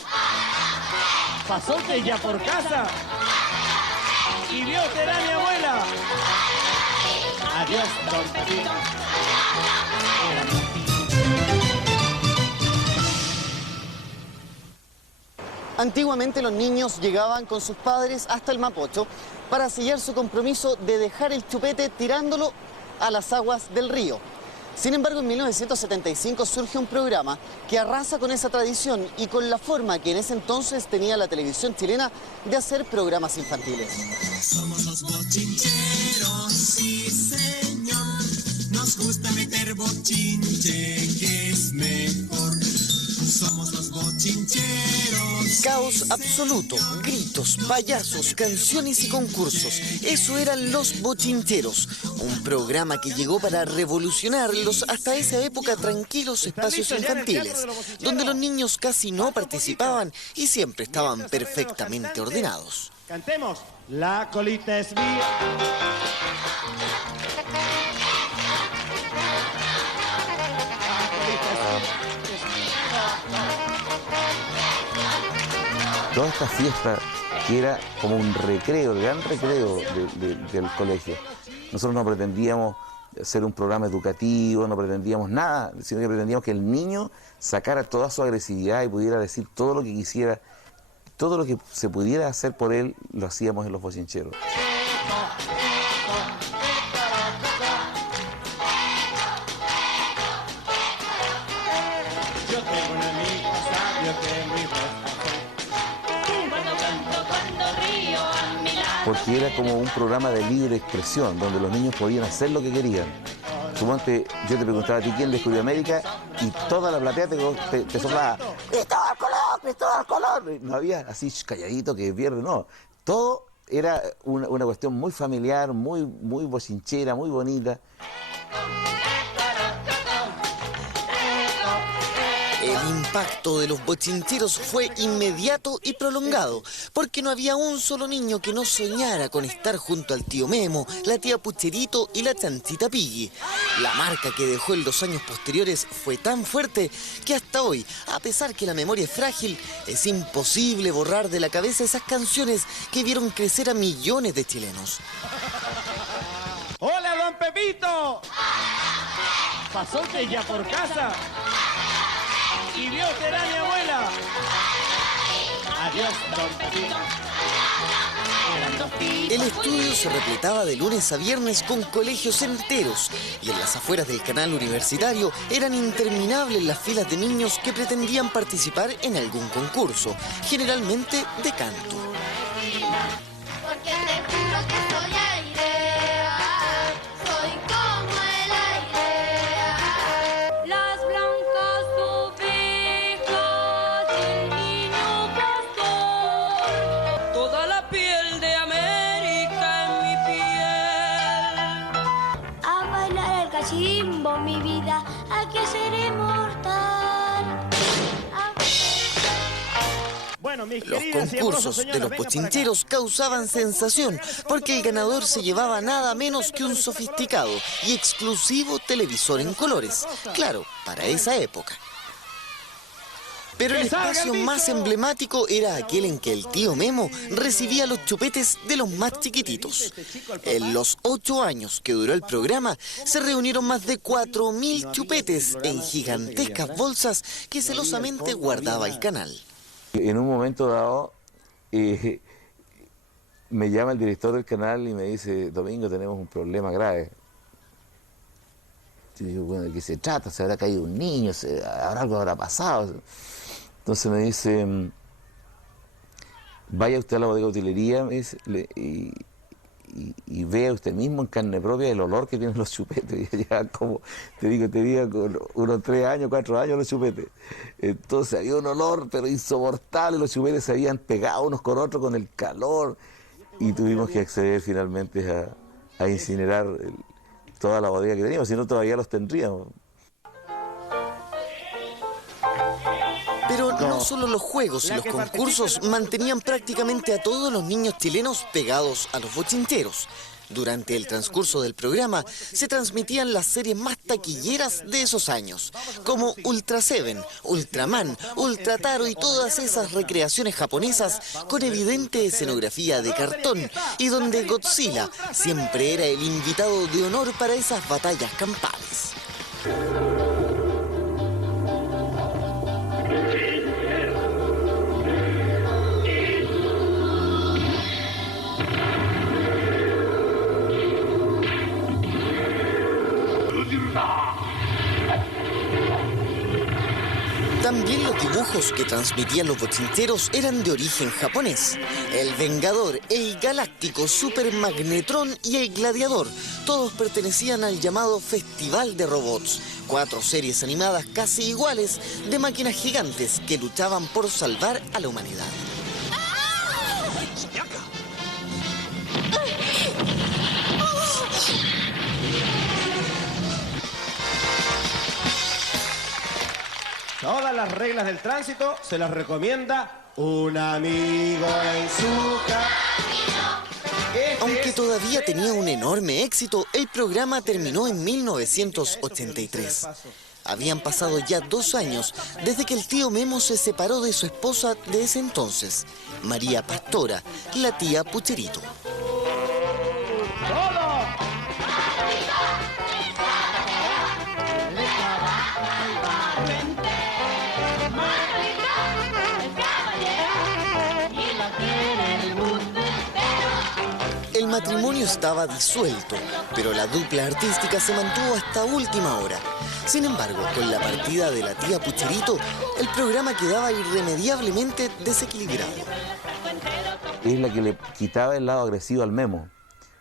¿Pasó usted ya por casa? ¿Y vio usted a mi abuela? Adiós, don Pepito. Antiguamente los niños llegaban con sus padres hasta el Mapocho para sellar su compromiso de dejar el chupete tirándolo a las aguas del río. Sin embargo, en 1975 surge un programa que arrasa con esa tradición y con la forma que en ese entonces tenía la televisión chilena de hacer programas infantiles. Somos los bochincheros, sí señor. Nos gusta meter bochinche, que es mejor. Somos los bochincheros. Caos absoluto, gritos, payasos, canciones y concursos. Eso eran Los Bochincheros, un programa que llegó para revolucionar los hasta esa época tranquilos espacios infantiles, donde los niños casi no participaban y siempre estaban perfectamente ordenados. Cantemos, la colita es mía. Toda esta fiesta que era como un recreo, el gran recreo del colegio. Nosotros no pretendíamos hacer un programa educativo, no pretendíamos nada, sino que pretendíamos que el niño sacara toda su agresividad y pudiera decir todo lo que quisiera, todo lo que se pudiera hacer por él, lo hacíamos en Los Bochincheros. Porque era como un programa de libre expresión, donde los niños podían hacer lo que querían. Suponte, yo te preguntaba a ti quién descubrió América y toda la platea te soplaba ¡Cristóbal Colón! ¡Cristóbal Colón! No había así calladito que pierde, no. Todo era una cuestión muy familiar, muy bochinchera, muy bonita. El impacto de los bochincheros fue inmediato y prolongado, porque no había un solo niño que no soñara con estar junto al tío Memo, la tía Pucherito y la chanchita Piggy. La marca que dejó en los años posteriores fue tan fuerte que hasta hoy, a pesar que la memoria es frágil, es imposible borrar de la cabeza esas canciones que vieron crecer a millones de chilenos. ¡Hola, don Pepito! ¿Pasó usted ya por casa? ¿Y vio usted a mi abuela? Adiós, don Pepito. El estudio se repletaba de lunes a viernes con colegios enteros y en las afueras del canal universitario eran interminables las filas de niños que pretendían participar en algún concurso, generalmente de canto. Porque te juro que soy aire, soy como el aire. Las blancas ovejas y el niño pastor, toda la piel de América en mi piel. A bailar el cachimbo, mi vida, hay que ser inmortal. Bueno, mis Los queridas y concursos hermosos de señoras, los vengan para acá. bochincheros causaban sensación porque el ganador se llevaba nada menos que un sofisticado y exclusivo televisor en colores. Claro, para esa época. Pero el espacio más emblemático era aquel en que el tío Memo recibía los chupetes de los más chiquititos. En los 8 años que duró el programa, se reunieron más de 4.000 chupetes en gigantescas bolsas que celosamente guardaba el canal. En un momento dado, me llama el director del canal y me dice: Domingo, tenemos un problema grave. Y digo, bueno, ¿de qué se trata? ¿Se habrá caído un niño? ¿Algo habrá pasado? Entonces me dice: vaya usted a la bodega de utilería, me dice, y vea usted mismo en carne propia el olor que tienen los chupetes. Y ya, como te digo, con unos 3 años, 4 años los chupetes. Entonces había un olor, pero insoportable, los chupetes se habían pegado unos con otros con el calor. Y tuvimos que acceder finalmente a incinerar toda la bodega que teníamos, si no todavía los tendríamos. Pero no solo los juegos y los concursos mantenían prácticamente a todos los niños chilenos pegados a los bochincheros. Durante el transcurso del programa se transmitían las series más taquilleras de esos años, como Ultra Seven, Ultraman, Ultra Taro y todas esas recreaciones japonesas con evidente escenografía de cartón y donde Godzilla siempre era el invitado de honor para esas batallas campales. También los dibujos que transmitían los bochincheros eran de origen japonés. El Vengador, el Galáctico, Super Magnetron y el Gladiador, todos pertenecían al llamado Festival de Robots. 4 series animadas casi iguales de máquinas gigantes que luchaban por salvar a la humanidad. Todas las reglas del tránsito se las recomienda un amigo en su camino. Aunque todavía tenía un enorme éxito, el programa terminó en 1983. Habían pasado ya 2 años desde que el tío Memo se separó de su esposa de ese entonces, María Pastora, la tía Pucherito. El matrimonio estaba disuelto, pero la dupla artística se mantuvo hasta última hora. Sin embargo, con la partida de la tía Pucherito, el programa quedaba irremediablemente desequilibrado. Es la que le quitaba el lado agresivo al Memo.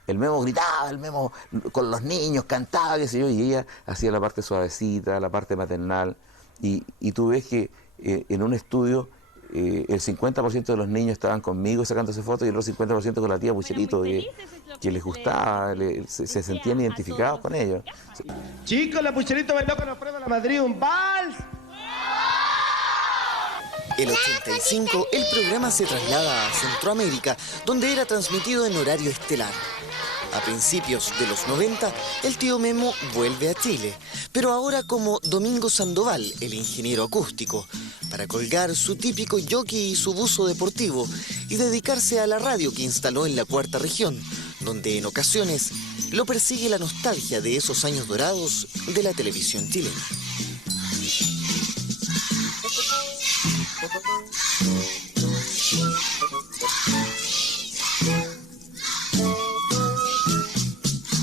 El Memo gritaba, el Memo con los niños cantaba, qué sé yo, y ella hacía la parte suavecita, la parte maternal. Y tú ves que en un estudio el 50% de los niños estaban conmigo sacándose fotos y el otro 50% con la tía Pucherito, que les gustaba, se sentían identificados con ellos. Chicos, la Pucherito bailó con la prueba de la Madrid un vals. El 85, el programa se traslada a Centroamérica, donde era transmitido en horario estelar. A principios de los 90, el tío Memo vuelve a Chile, pero ahora como Domingo Sandoval, el ingeniero acústico, para colgar su típico jockey y su buzo deportivo y dedicarse a la radio que instaló en la Cuarta Región, donde en ocasiones lo persigue la nostalgia de esos años dorados de la televisión chilena.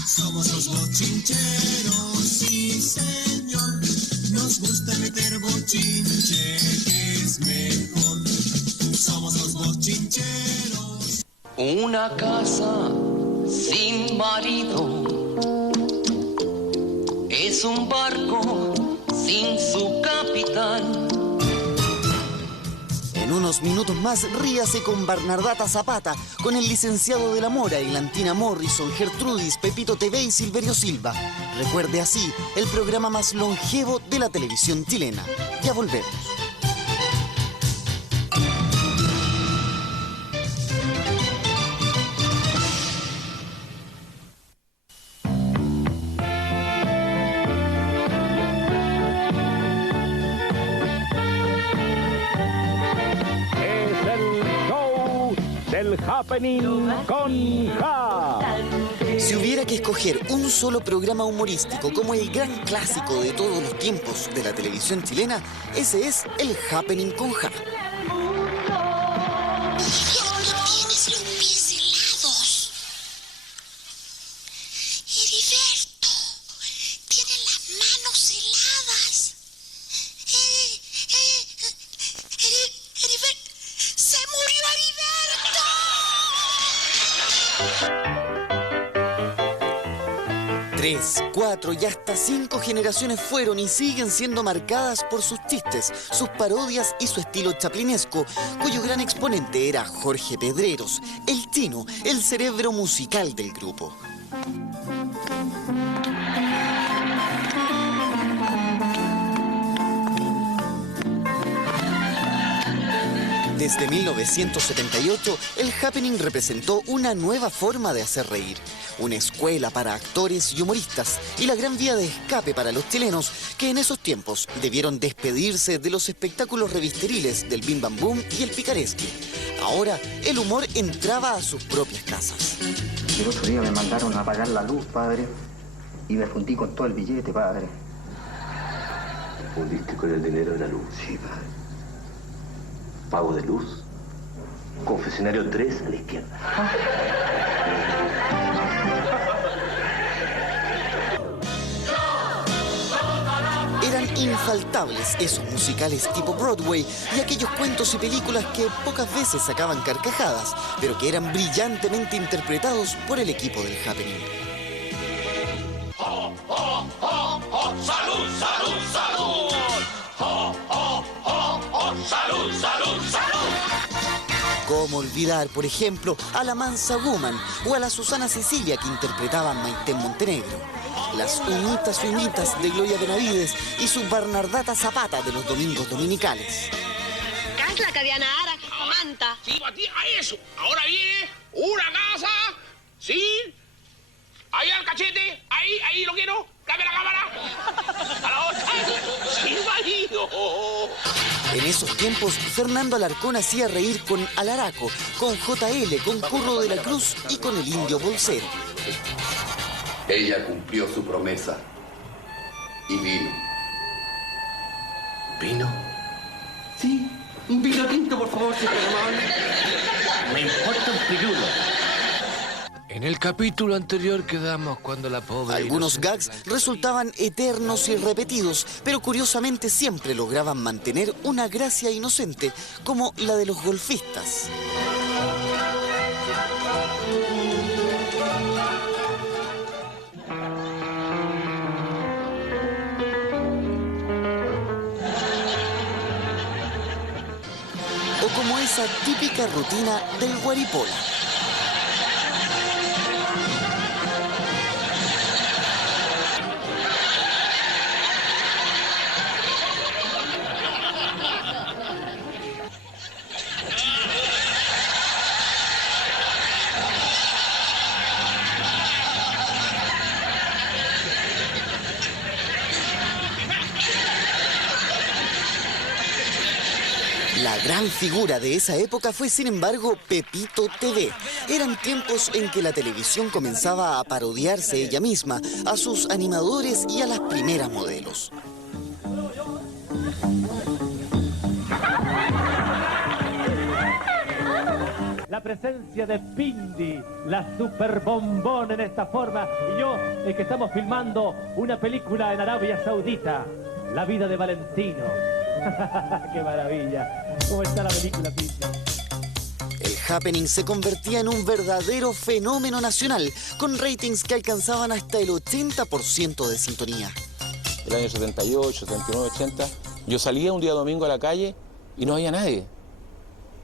Somos los bochincheros, sí señor. Nos gusta meter bochinche, que es mejor. Somos los bochincheros. Una casa sin marido es un barco sin su capitán. En unos minutos más, ríase con Bernardata Zapata, con el licenciado de la Mora, Eglantina Morrison, Gertrudis, Pepito TV y Silverio Silva. Recuerde así el programa más longevo de la televisión chilena. Ya volvemos. El Happening con Ja. Si hubiera que escoger un solo programa humorístico como el gran clásico de todos los tiempos de la televisión chilena, ese es el Happening con Ja. Tienes los pies helados. Heriberto, tienes las manos heladas. Heriberto, se murió Heriberto. 3, 4 y hasta 5 generaciones fueron y siguen siendo marcadas por sus chistes, sus parodias y su estilo chaplinesco, cuyo gran exponente era Jorge Pedreros, el Chino, el cerebro musical del grupo. Desde 1978, el Happening representó una nueva forma de hacer reír, una escuela para actores y humoristas y la gran vía de escape para los chilenos que en esos tiempos debieron despedirse de los espectáculos revisteriles del Bim Bam Boom y el picaresque. Ahora, el humor entraba a sus propias casas. El otro día me mandaron a apagar la luz, padre, y me fundí con todo el billete, padre. ¿Te fundiste con el dinero de la luz? Sí, padre. Pago de luz, confesionario 3 a la izquierda. Eran infaltables esos musicales tipo Broadway y aquellos cuentos y películas que pocas veces sacaban carcajadas, pero que eran brillantemente interpretados por el equipo del Happening. ¡Oh, oh, oh, oh! ¡Salud, salud, salud! ¡Oh, oh, oh, oh! ¡Salud, salud, salud! ¿Cómo olvidar, por ejemplo, a la Mansa Woman o a la Susana Cecilia que interpretaban Maite Montenegro? Las uñitas de Gloria Benavides y su Bernardata Zapata de los domingos dominicales. Casla Cadiana Ara, Manta. Sí, a eso. Ahora viene una casa, sí. Ahí al cachete, ahí lo quiero. Dame la cámara. A la otra. Sí, marido. En esos tiempos, Fernando Alarcón hacía reír con Alaraco, con JL, con Curro de la Cruz y con el Indio Bolsero. Ella cumplió su promesa y vino. ¿Vino? Sí, un vino tinto, por favor, si te amable. Me importa un pirulo. En el capítulo anterior quedamos cuando la pobre... Algunos gags resultaban eternos y repetidos, pero curiosamente siempre lograban mantener una gracia inocente, como la de los golfistas. O como esa típica rutina del Guaripola. La gran figura de esa época fue, sin embargo, Pepito TV. Eran tiempos en que la televisión comenzaba a parodiarse ella misma, a sus animadores y a las primeras modelos. La presencia de Pindi, la super bombón en esta forma, y yo, el que estamos filmando una película en Arabia Saudita, La vida de Valentino. ¡Qué maravilla! ¿Cómo está la película, Pindi? El happening se convertía en un verdadero fenómeno nacional, con ratings que alcanzaban hasta el 80% de sintonía. El año 78, 79, 80, yo salía un día domingo a la calle y no había nadie.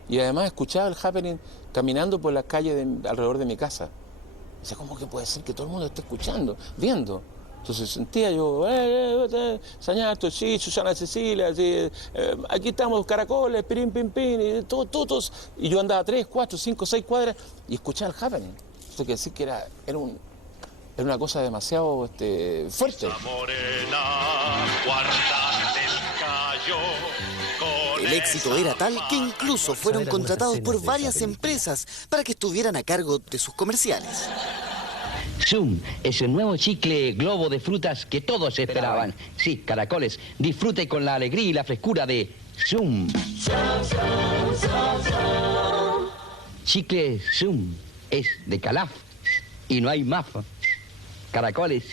Y además escuchaba el happening caminando por las calles alrededor de mi casa. O sea, ¿cómo que puede ser que todo el mundo esté escuchando, viendo? Entonces sentía yo, Sañarto, sí, Susana Cecilia, sí, aquí estamos, caracoles, pirín, pin, pin, y todos. Y yo andaba 3, 4, 5, 6 cuadras y escuchaba el happening. Eso quiere decir que era una cosa demasiado fuerte. El éxito era tal que incluso fueron contratados por varias empresas para que estuvieran a cargo de sus comerciales. Zoom es el nuevo chicle globo de frutas que todos esperaban. Sí, caracoles, disfrute con la alegría y la frescura de Zoom. Chicle Zoom es de Calaf y no hay más. Caracoles.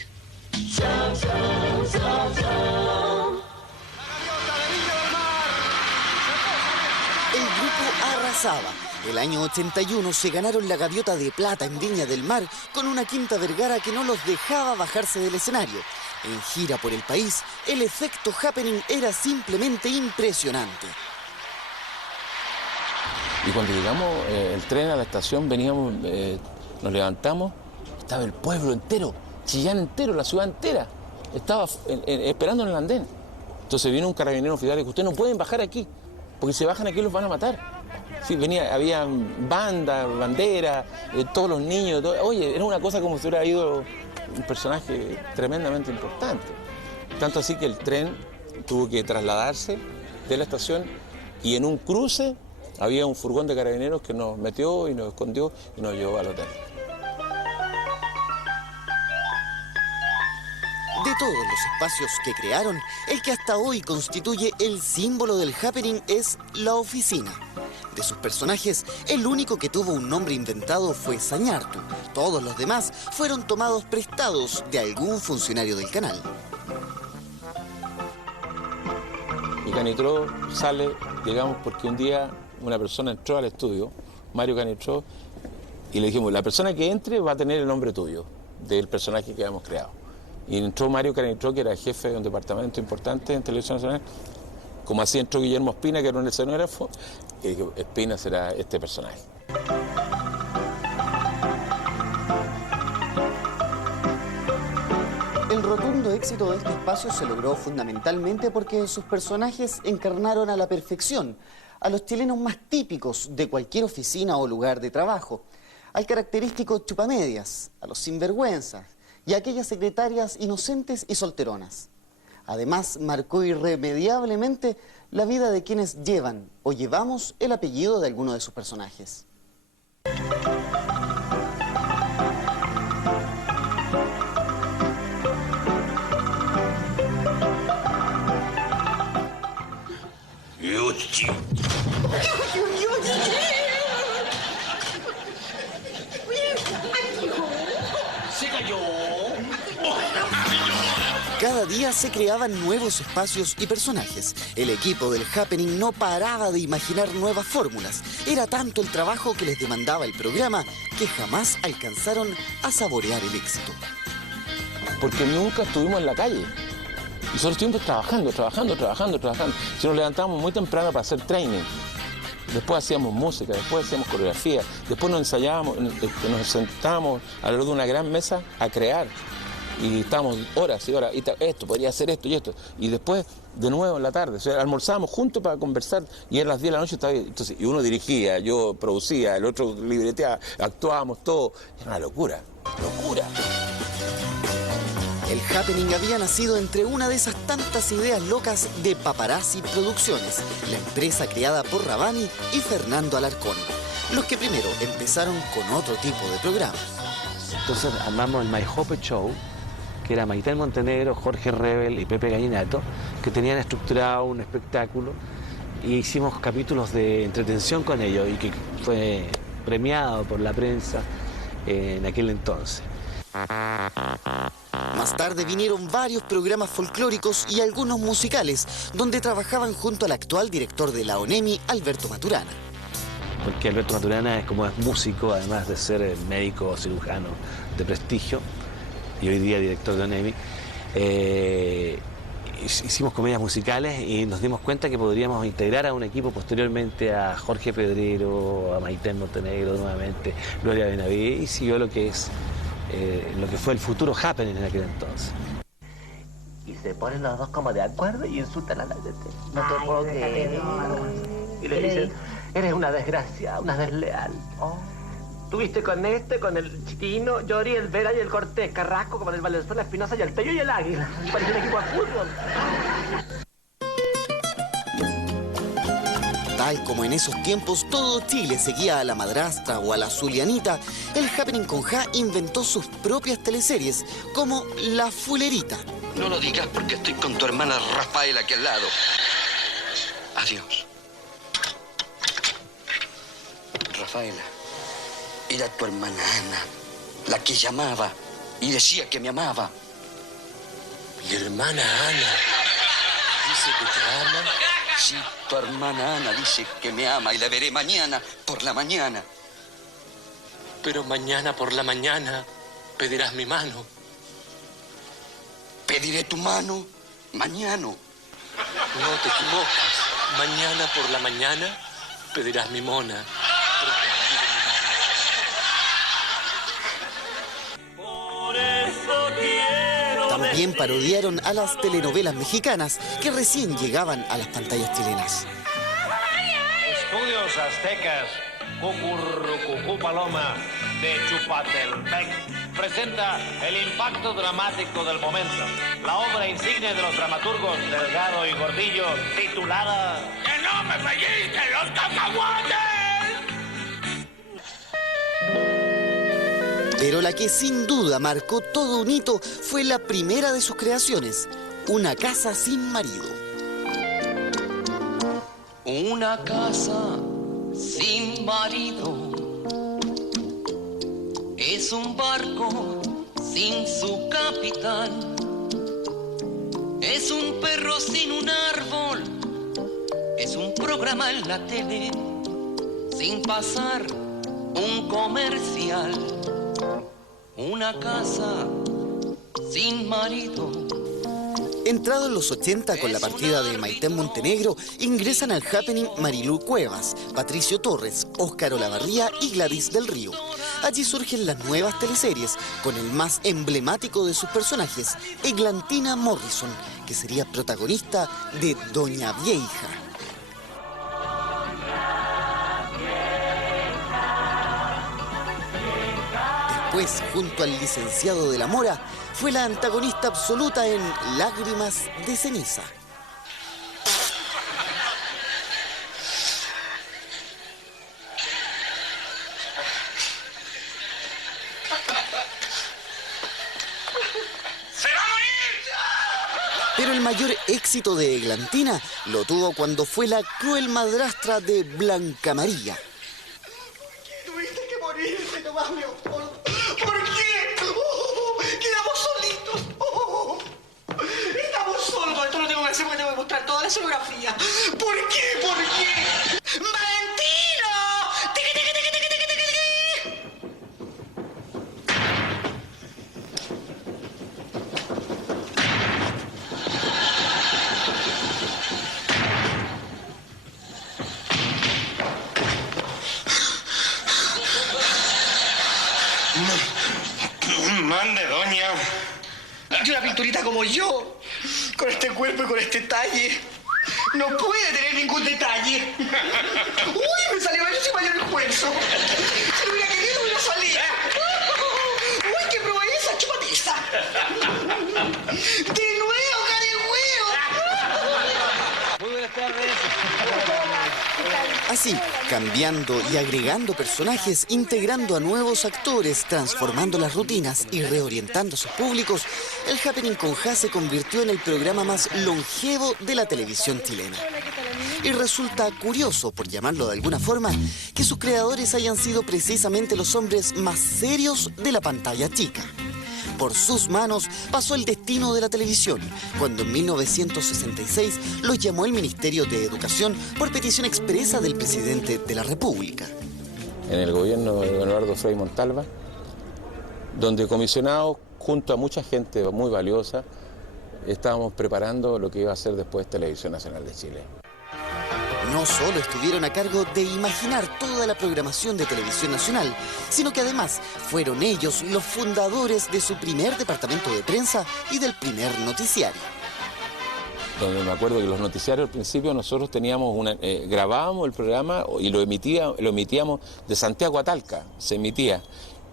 El grupo arrasaba. El año 81 se ganaron la Gaviota de Plata en Viña del Mar con una Quinta Vergara que no los dejaba bajarse del escenario. En gira por el país, el efecto happening era simplemente impresionante. Y cuando llegamos el tren a la estación, veníamos, nos levantamos, estaba el pueblo entero, Chillán entero, la ciudad entera, estaba esperando en el andén. Entonces vino un carabinero oficial y dijo, ustedes no pueden bajar aquí, porque si bajan aquí los van a matar. Sí, había bandas, banderas, todos los niños, oye, era una cosa como si hubiera ido un personaje tremendamente importante. Tanto así que el tren tuvo que trasladarse de la estación y en un cruce había un furgón de carabineros que nos metió y nos escondió y nos llevó al hotel. De todos los espacios que crearon, el que hasta hoy constituye el símbolo del happening es la oficina. De sus personajes, el único que tuvo un nombre inventado fue Sañartu. Todos los demás fueron tomados prestados de algún funcionario del canal. Y Canitró sale, digamos, porque un día una persona entró al estudio, Mario Canitró, y le dijimos, la persona que entre va a tener el nombre tuyo, del personaje que habíamos creado. Y entró Mario Canitró, que era jefe de un departamento importante en Televisión Nacional, como así entró Guillermo Espina, que era un escenógrafo, y dije, Espina será este personaje. El rotundo éxito de este espacio se logró fundamentalmente porque sus personajes encarnaron a la perfección a los chilenos más típicos de cualquier oficina o lugar de trabajo, al característico chupamedias, a los sinvergüenzas y a aquellas secretarias inocentes y solteronas. Además, marcó irremediablemente la vida de quienes llevan o llevamos el apellido de alguno de sus personajes. Se cayó. Cada día se creaban nuevos espacios y personajes. El equipo del happening no paraba de imaginar nuevas fórmulas. Era tanto el trabajo que les demandaba el programa que jamás alcanzaron a saborear el éxito. Porque nunca estuvimos en la calle. Nosotros estuvimos trabajando. Si nos levantábamos muy temprano para hacer training. Después hacíamos música, después hacíamos coreografía, después nos ensayábamos, nos sentábamos alrededor de una gran mesa a crear. Y estábamos horas y horas, y esto, podría hacer esto y esto. Y después, de nuevo en la tarde, o sea, almorzábamos juntos para conversar, y eran las 10 de la noche, entonces, y uno dirigía, yo producía, el otro libreteaba, actuábamos todo. Era una locura. El El Happening había nacido entre una de esas tantas ideas locas de Paparazzi Producciones, la empresa creada por Rabani y Fernando Alarcón, los que primero empezaron con otro tipo de programas. Entonces armamos el My Hope Show, que era Maite Montenegro, Jorge Rebel y Pepe Gallinato, que tenían estructurado un espectáculo y hicimos capítulos de entretención con ellos y que fue premiado por la prensa en aquel entonces. Más tarde vinieron varios programas folclóricos y algunos musicales, donde trabajaban junto al actual director de la ONEMI, Alberto Maturana. Porque Alberto Maturana es músico, además de ser médico cirujano de prestigio, y hoy día director de ONEMI. Hicimos comedias musicales y nos dimos cuenta que podríamos integrar a un equipo posteriormente a Jorge Pedrero, a Maite Montenegro nuevamente, Gloria Benaví, y siguió lo que fue el futuro Happening en aquel entonces. Y se ponen los dos como de acuerdo y insultan a la gente. No te puedo creer. Y le dicen, eres una desgracia, una desleal. Tuviste con el Chitino, Llori, el Vera y el Cortés, Carrasco, como el Valenzuela, Espinosa y el Pello y el Águila. Parece un equipo de fútbol. Tal como en esos tiempos todo Chile seguía a la madrastra o a la Zulianita, el Happening con Ja inventó sus propias teleseries, como La Fulerita. No lo digas porque estoy con tu hermana Rafaela aquí al lado. Adiós. Rafaela, era tu hermana Ana, la que llamaba y decía que me amaba. Mi hermana Ana dice que te ama. Sí, tu hermana Ana dice que me ama y la veré mañana por la mañana. Pero mañana por la mañana pedirás mi mano. Pediré tu mano mañana. No te equivocas. Mañana por la mañana pedirás mi mona. También parodiaron a las telenovelas mexicanas que recién llegaban a las pantallas chilenas. Estudios Aztecas, Cucurrucucú Paloma de Chupatelpec presenta el impacto dramático del momento. La obra insignia de los dramaturgos Delgado y Gordillo, titulada ¡Que no me pellizquen los cacahuates! Pero la que sin duda marcó todo un hito fue la primera de sus creaciones, Una casa sin marido. Una casa sin marido es un barco sin su capitán, es un perro sin un árbol, es un programa en la tele sin pasar un comercial. Una casa sin marido. Entrados los 80 con la partida de Maite Montenegro, ingresan al Happening Marilú Cuevas, Patricio Torres, Óscar Olavarría y Gladys del Río. Allí surgen las nuevas teleseries, con el más emblemático de sus personajes, Eglantina Morrison, que sería protagonista de Doña Vieja. Después, junto al licenciado de la Mora, fue la antagonista absoluta en Lágrimas de Ceniza. Pero el mayor éxito de Eglantina lo tuvo cuando fue la cruel madrastra de Blanca María. Tuviste que morirte, Tomás Leopoldo. ¿Por qué? Quedamos solitos. Estamos solos. Esto lo tengo que hacer porque tengo que mostrar toda la escenografía. ¿Por qué? ¿Por qué? ¡Valentino! ¡Tiqui, tiqui, tiqui, tiqui, tiqui, tiqui! Mande, doña. Y una pinturita como yo, con este cuerpo y con este talle, no puede tener ningún detalle. Uy, me salió eso mayor el juego. Si lo hubiera querido, hubiera salido. Uy, qué proeza, chupatiza. ¡De nuevo, carehuevo! Muy buenas tardes. Así, cambiando y agregando personajes, integrando a nuevos actores, transformando las rutinas y reorientando a sus públicos, el Happening con Ja se convirtió en el programa más longevo de la televisión chilena. Y resulta curioso, por llamarlo de alguna forma, que sus creadores hayan sido precisamente los hombres más serios de la pantalla chica. Por sus manos pasó el destino de la televisión, cuando en 1966 los llamó el Ministerio de Educación por petición expresa del presidente de la República. En el gobierno de don Eduardo Frei Montalva, donde comisionados junto a mucha gente muy valiosa, estábamos preparando lo que iba a ser después Televisión Nacional de Chile. No solo estuvieron a cargo de imaginar toda la programación de Televisión Nacional, sino que además fueron ellos los fundadores de su primer departamento de prensa y del primer noticiario. Donde me acuerdo que los noticiarios al principio nosotros teníamos grabábamos el programa y lo emitíamos de Santiago a Talca, se emitía.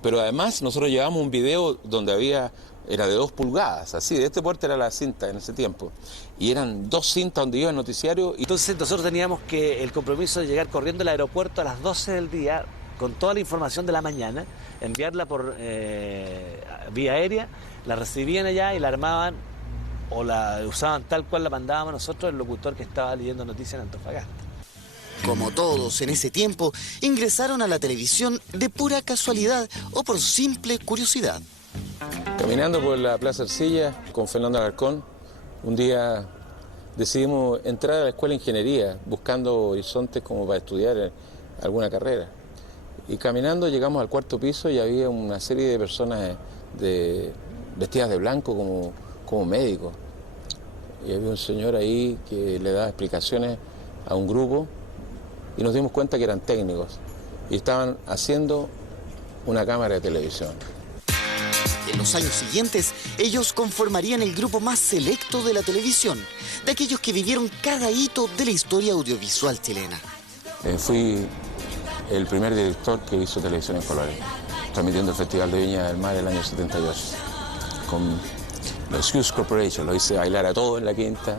Pero además nosotros llevábamos un video donde era de 2 pulgadas, así, de este porte era la cinta en ese tiempo. Y eran 2 cintas donde iba el noticiario. Entonces nosotros teníamos el compromiso de llegar corriendo al aeropuerto a las 12 del día, con toda la información de la mañana, enviarla por vía aérea, la recibían allá y la armaban o la usaban tal cual la mandábamos nosotros, el locutor que estaba leyendo noticias en Antofagasta. Como todos en ese tiempo, ingresaron a la televisión de pura casualidad o por simple curiosidad. Caminando por la Plaza Ercilla con Fernando Alarcón, un día decidimos entrar a la Escuela de Ingeniería, buscando horizontes como para estudiar alguna carrera. Y caminando llegamos al 4º piso y había una serie de personas vestidas de blanco como médicos. Y había un señor ahí que le daba explicaciones a un grupo y nos dimos cuenta que eran técnicos y estaban haciendo una cámara de televisión. En los años siguientes, ellos conformarían el grupo más selecto de la televisión, de aquellos que vivieron cada hito de la historia audiovisual chilena. Fui el primer director que hizo televisión en colores, transmitiendo el Festival de Viña del Mar el año 78. Con los Hughes Corporation, lo hice bailar a todos en la quinta.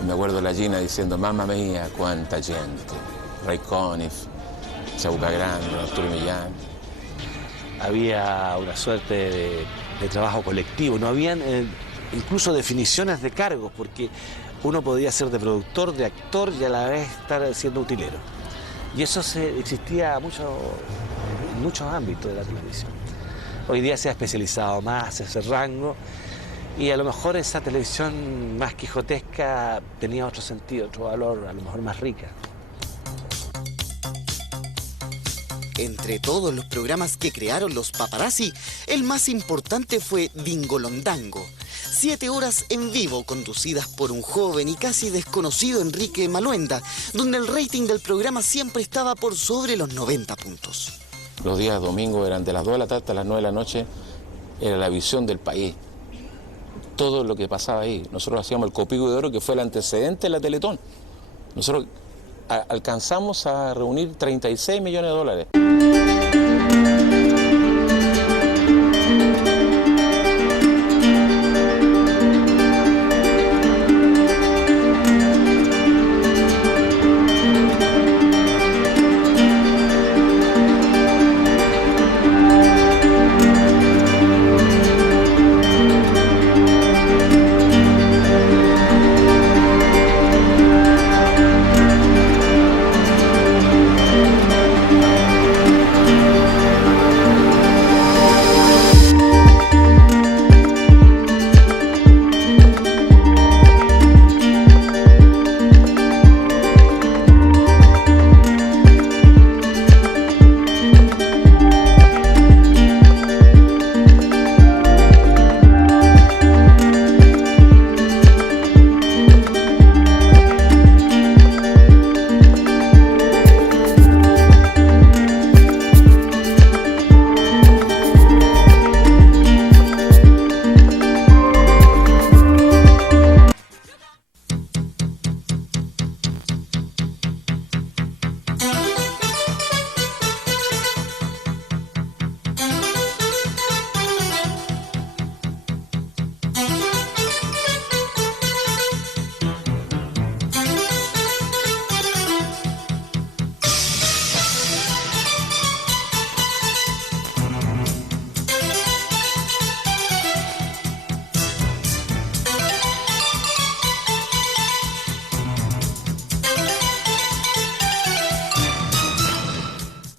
Y me acuerdo de la Gina diciendo, mamma mía, cuánta gente. Ray Conniff, Chabuca Grande, Arturo Millán. Había una suerte de trabajo colectivo, no habían incluso definiciones de cargos, porque uno podía ser de productor, de actor y a la vez estar siendo utilero. Y eso existía en muchos ámbitos de la televisión. Hoy día se ha especializado más ese rango y a lo mejor esa televisión más quijotesca tenía otro sentido, otro valor, a lo mejor más rica. Entre todos los programas que crearon los paparazzi, el más importante fue Dingolondango. 7 horas en vivo conducidas por un joven y casi desconocido Enrique Maluenda, donde el rating del programa siempre estaba por sobre los 90 puntos. Los días domingos eran de las 2 de la tarde a las 9 de la noche, era la visión del país. Todo lo que pasaba ahí. Nosotros hacíamos el Copico de Oro, que fue el antecedente de la Teletón. Nosotros alcanzamos a reunir $36 millones.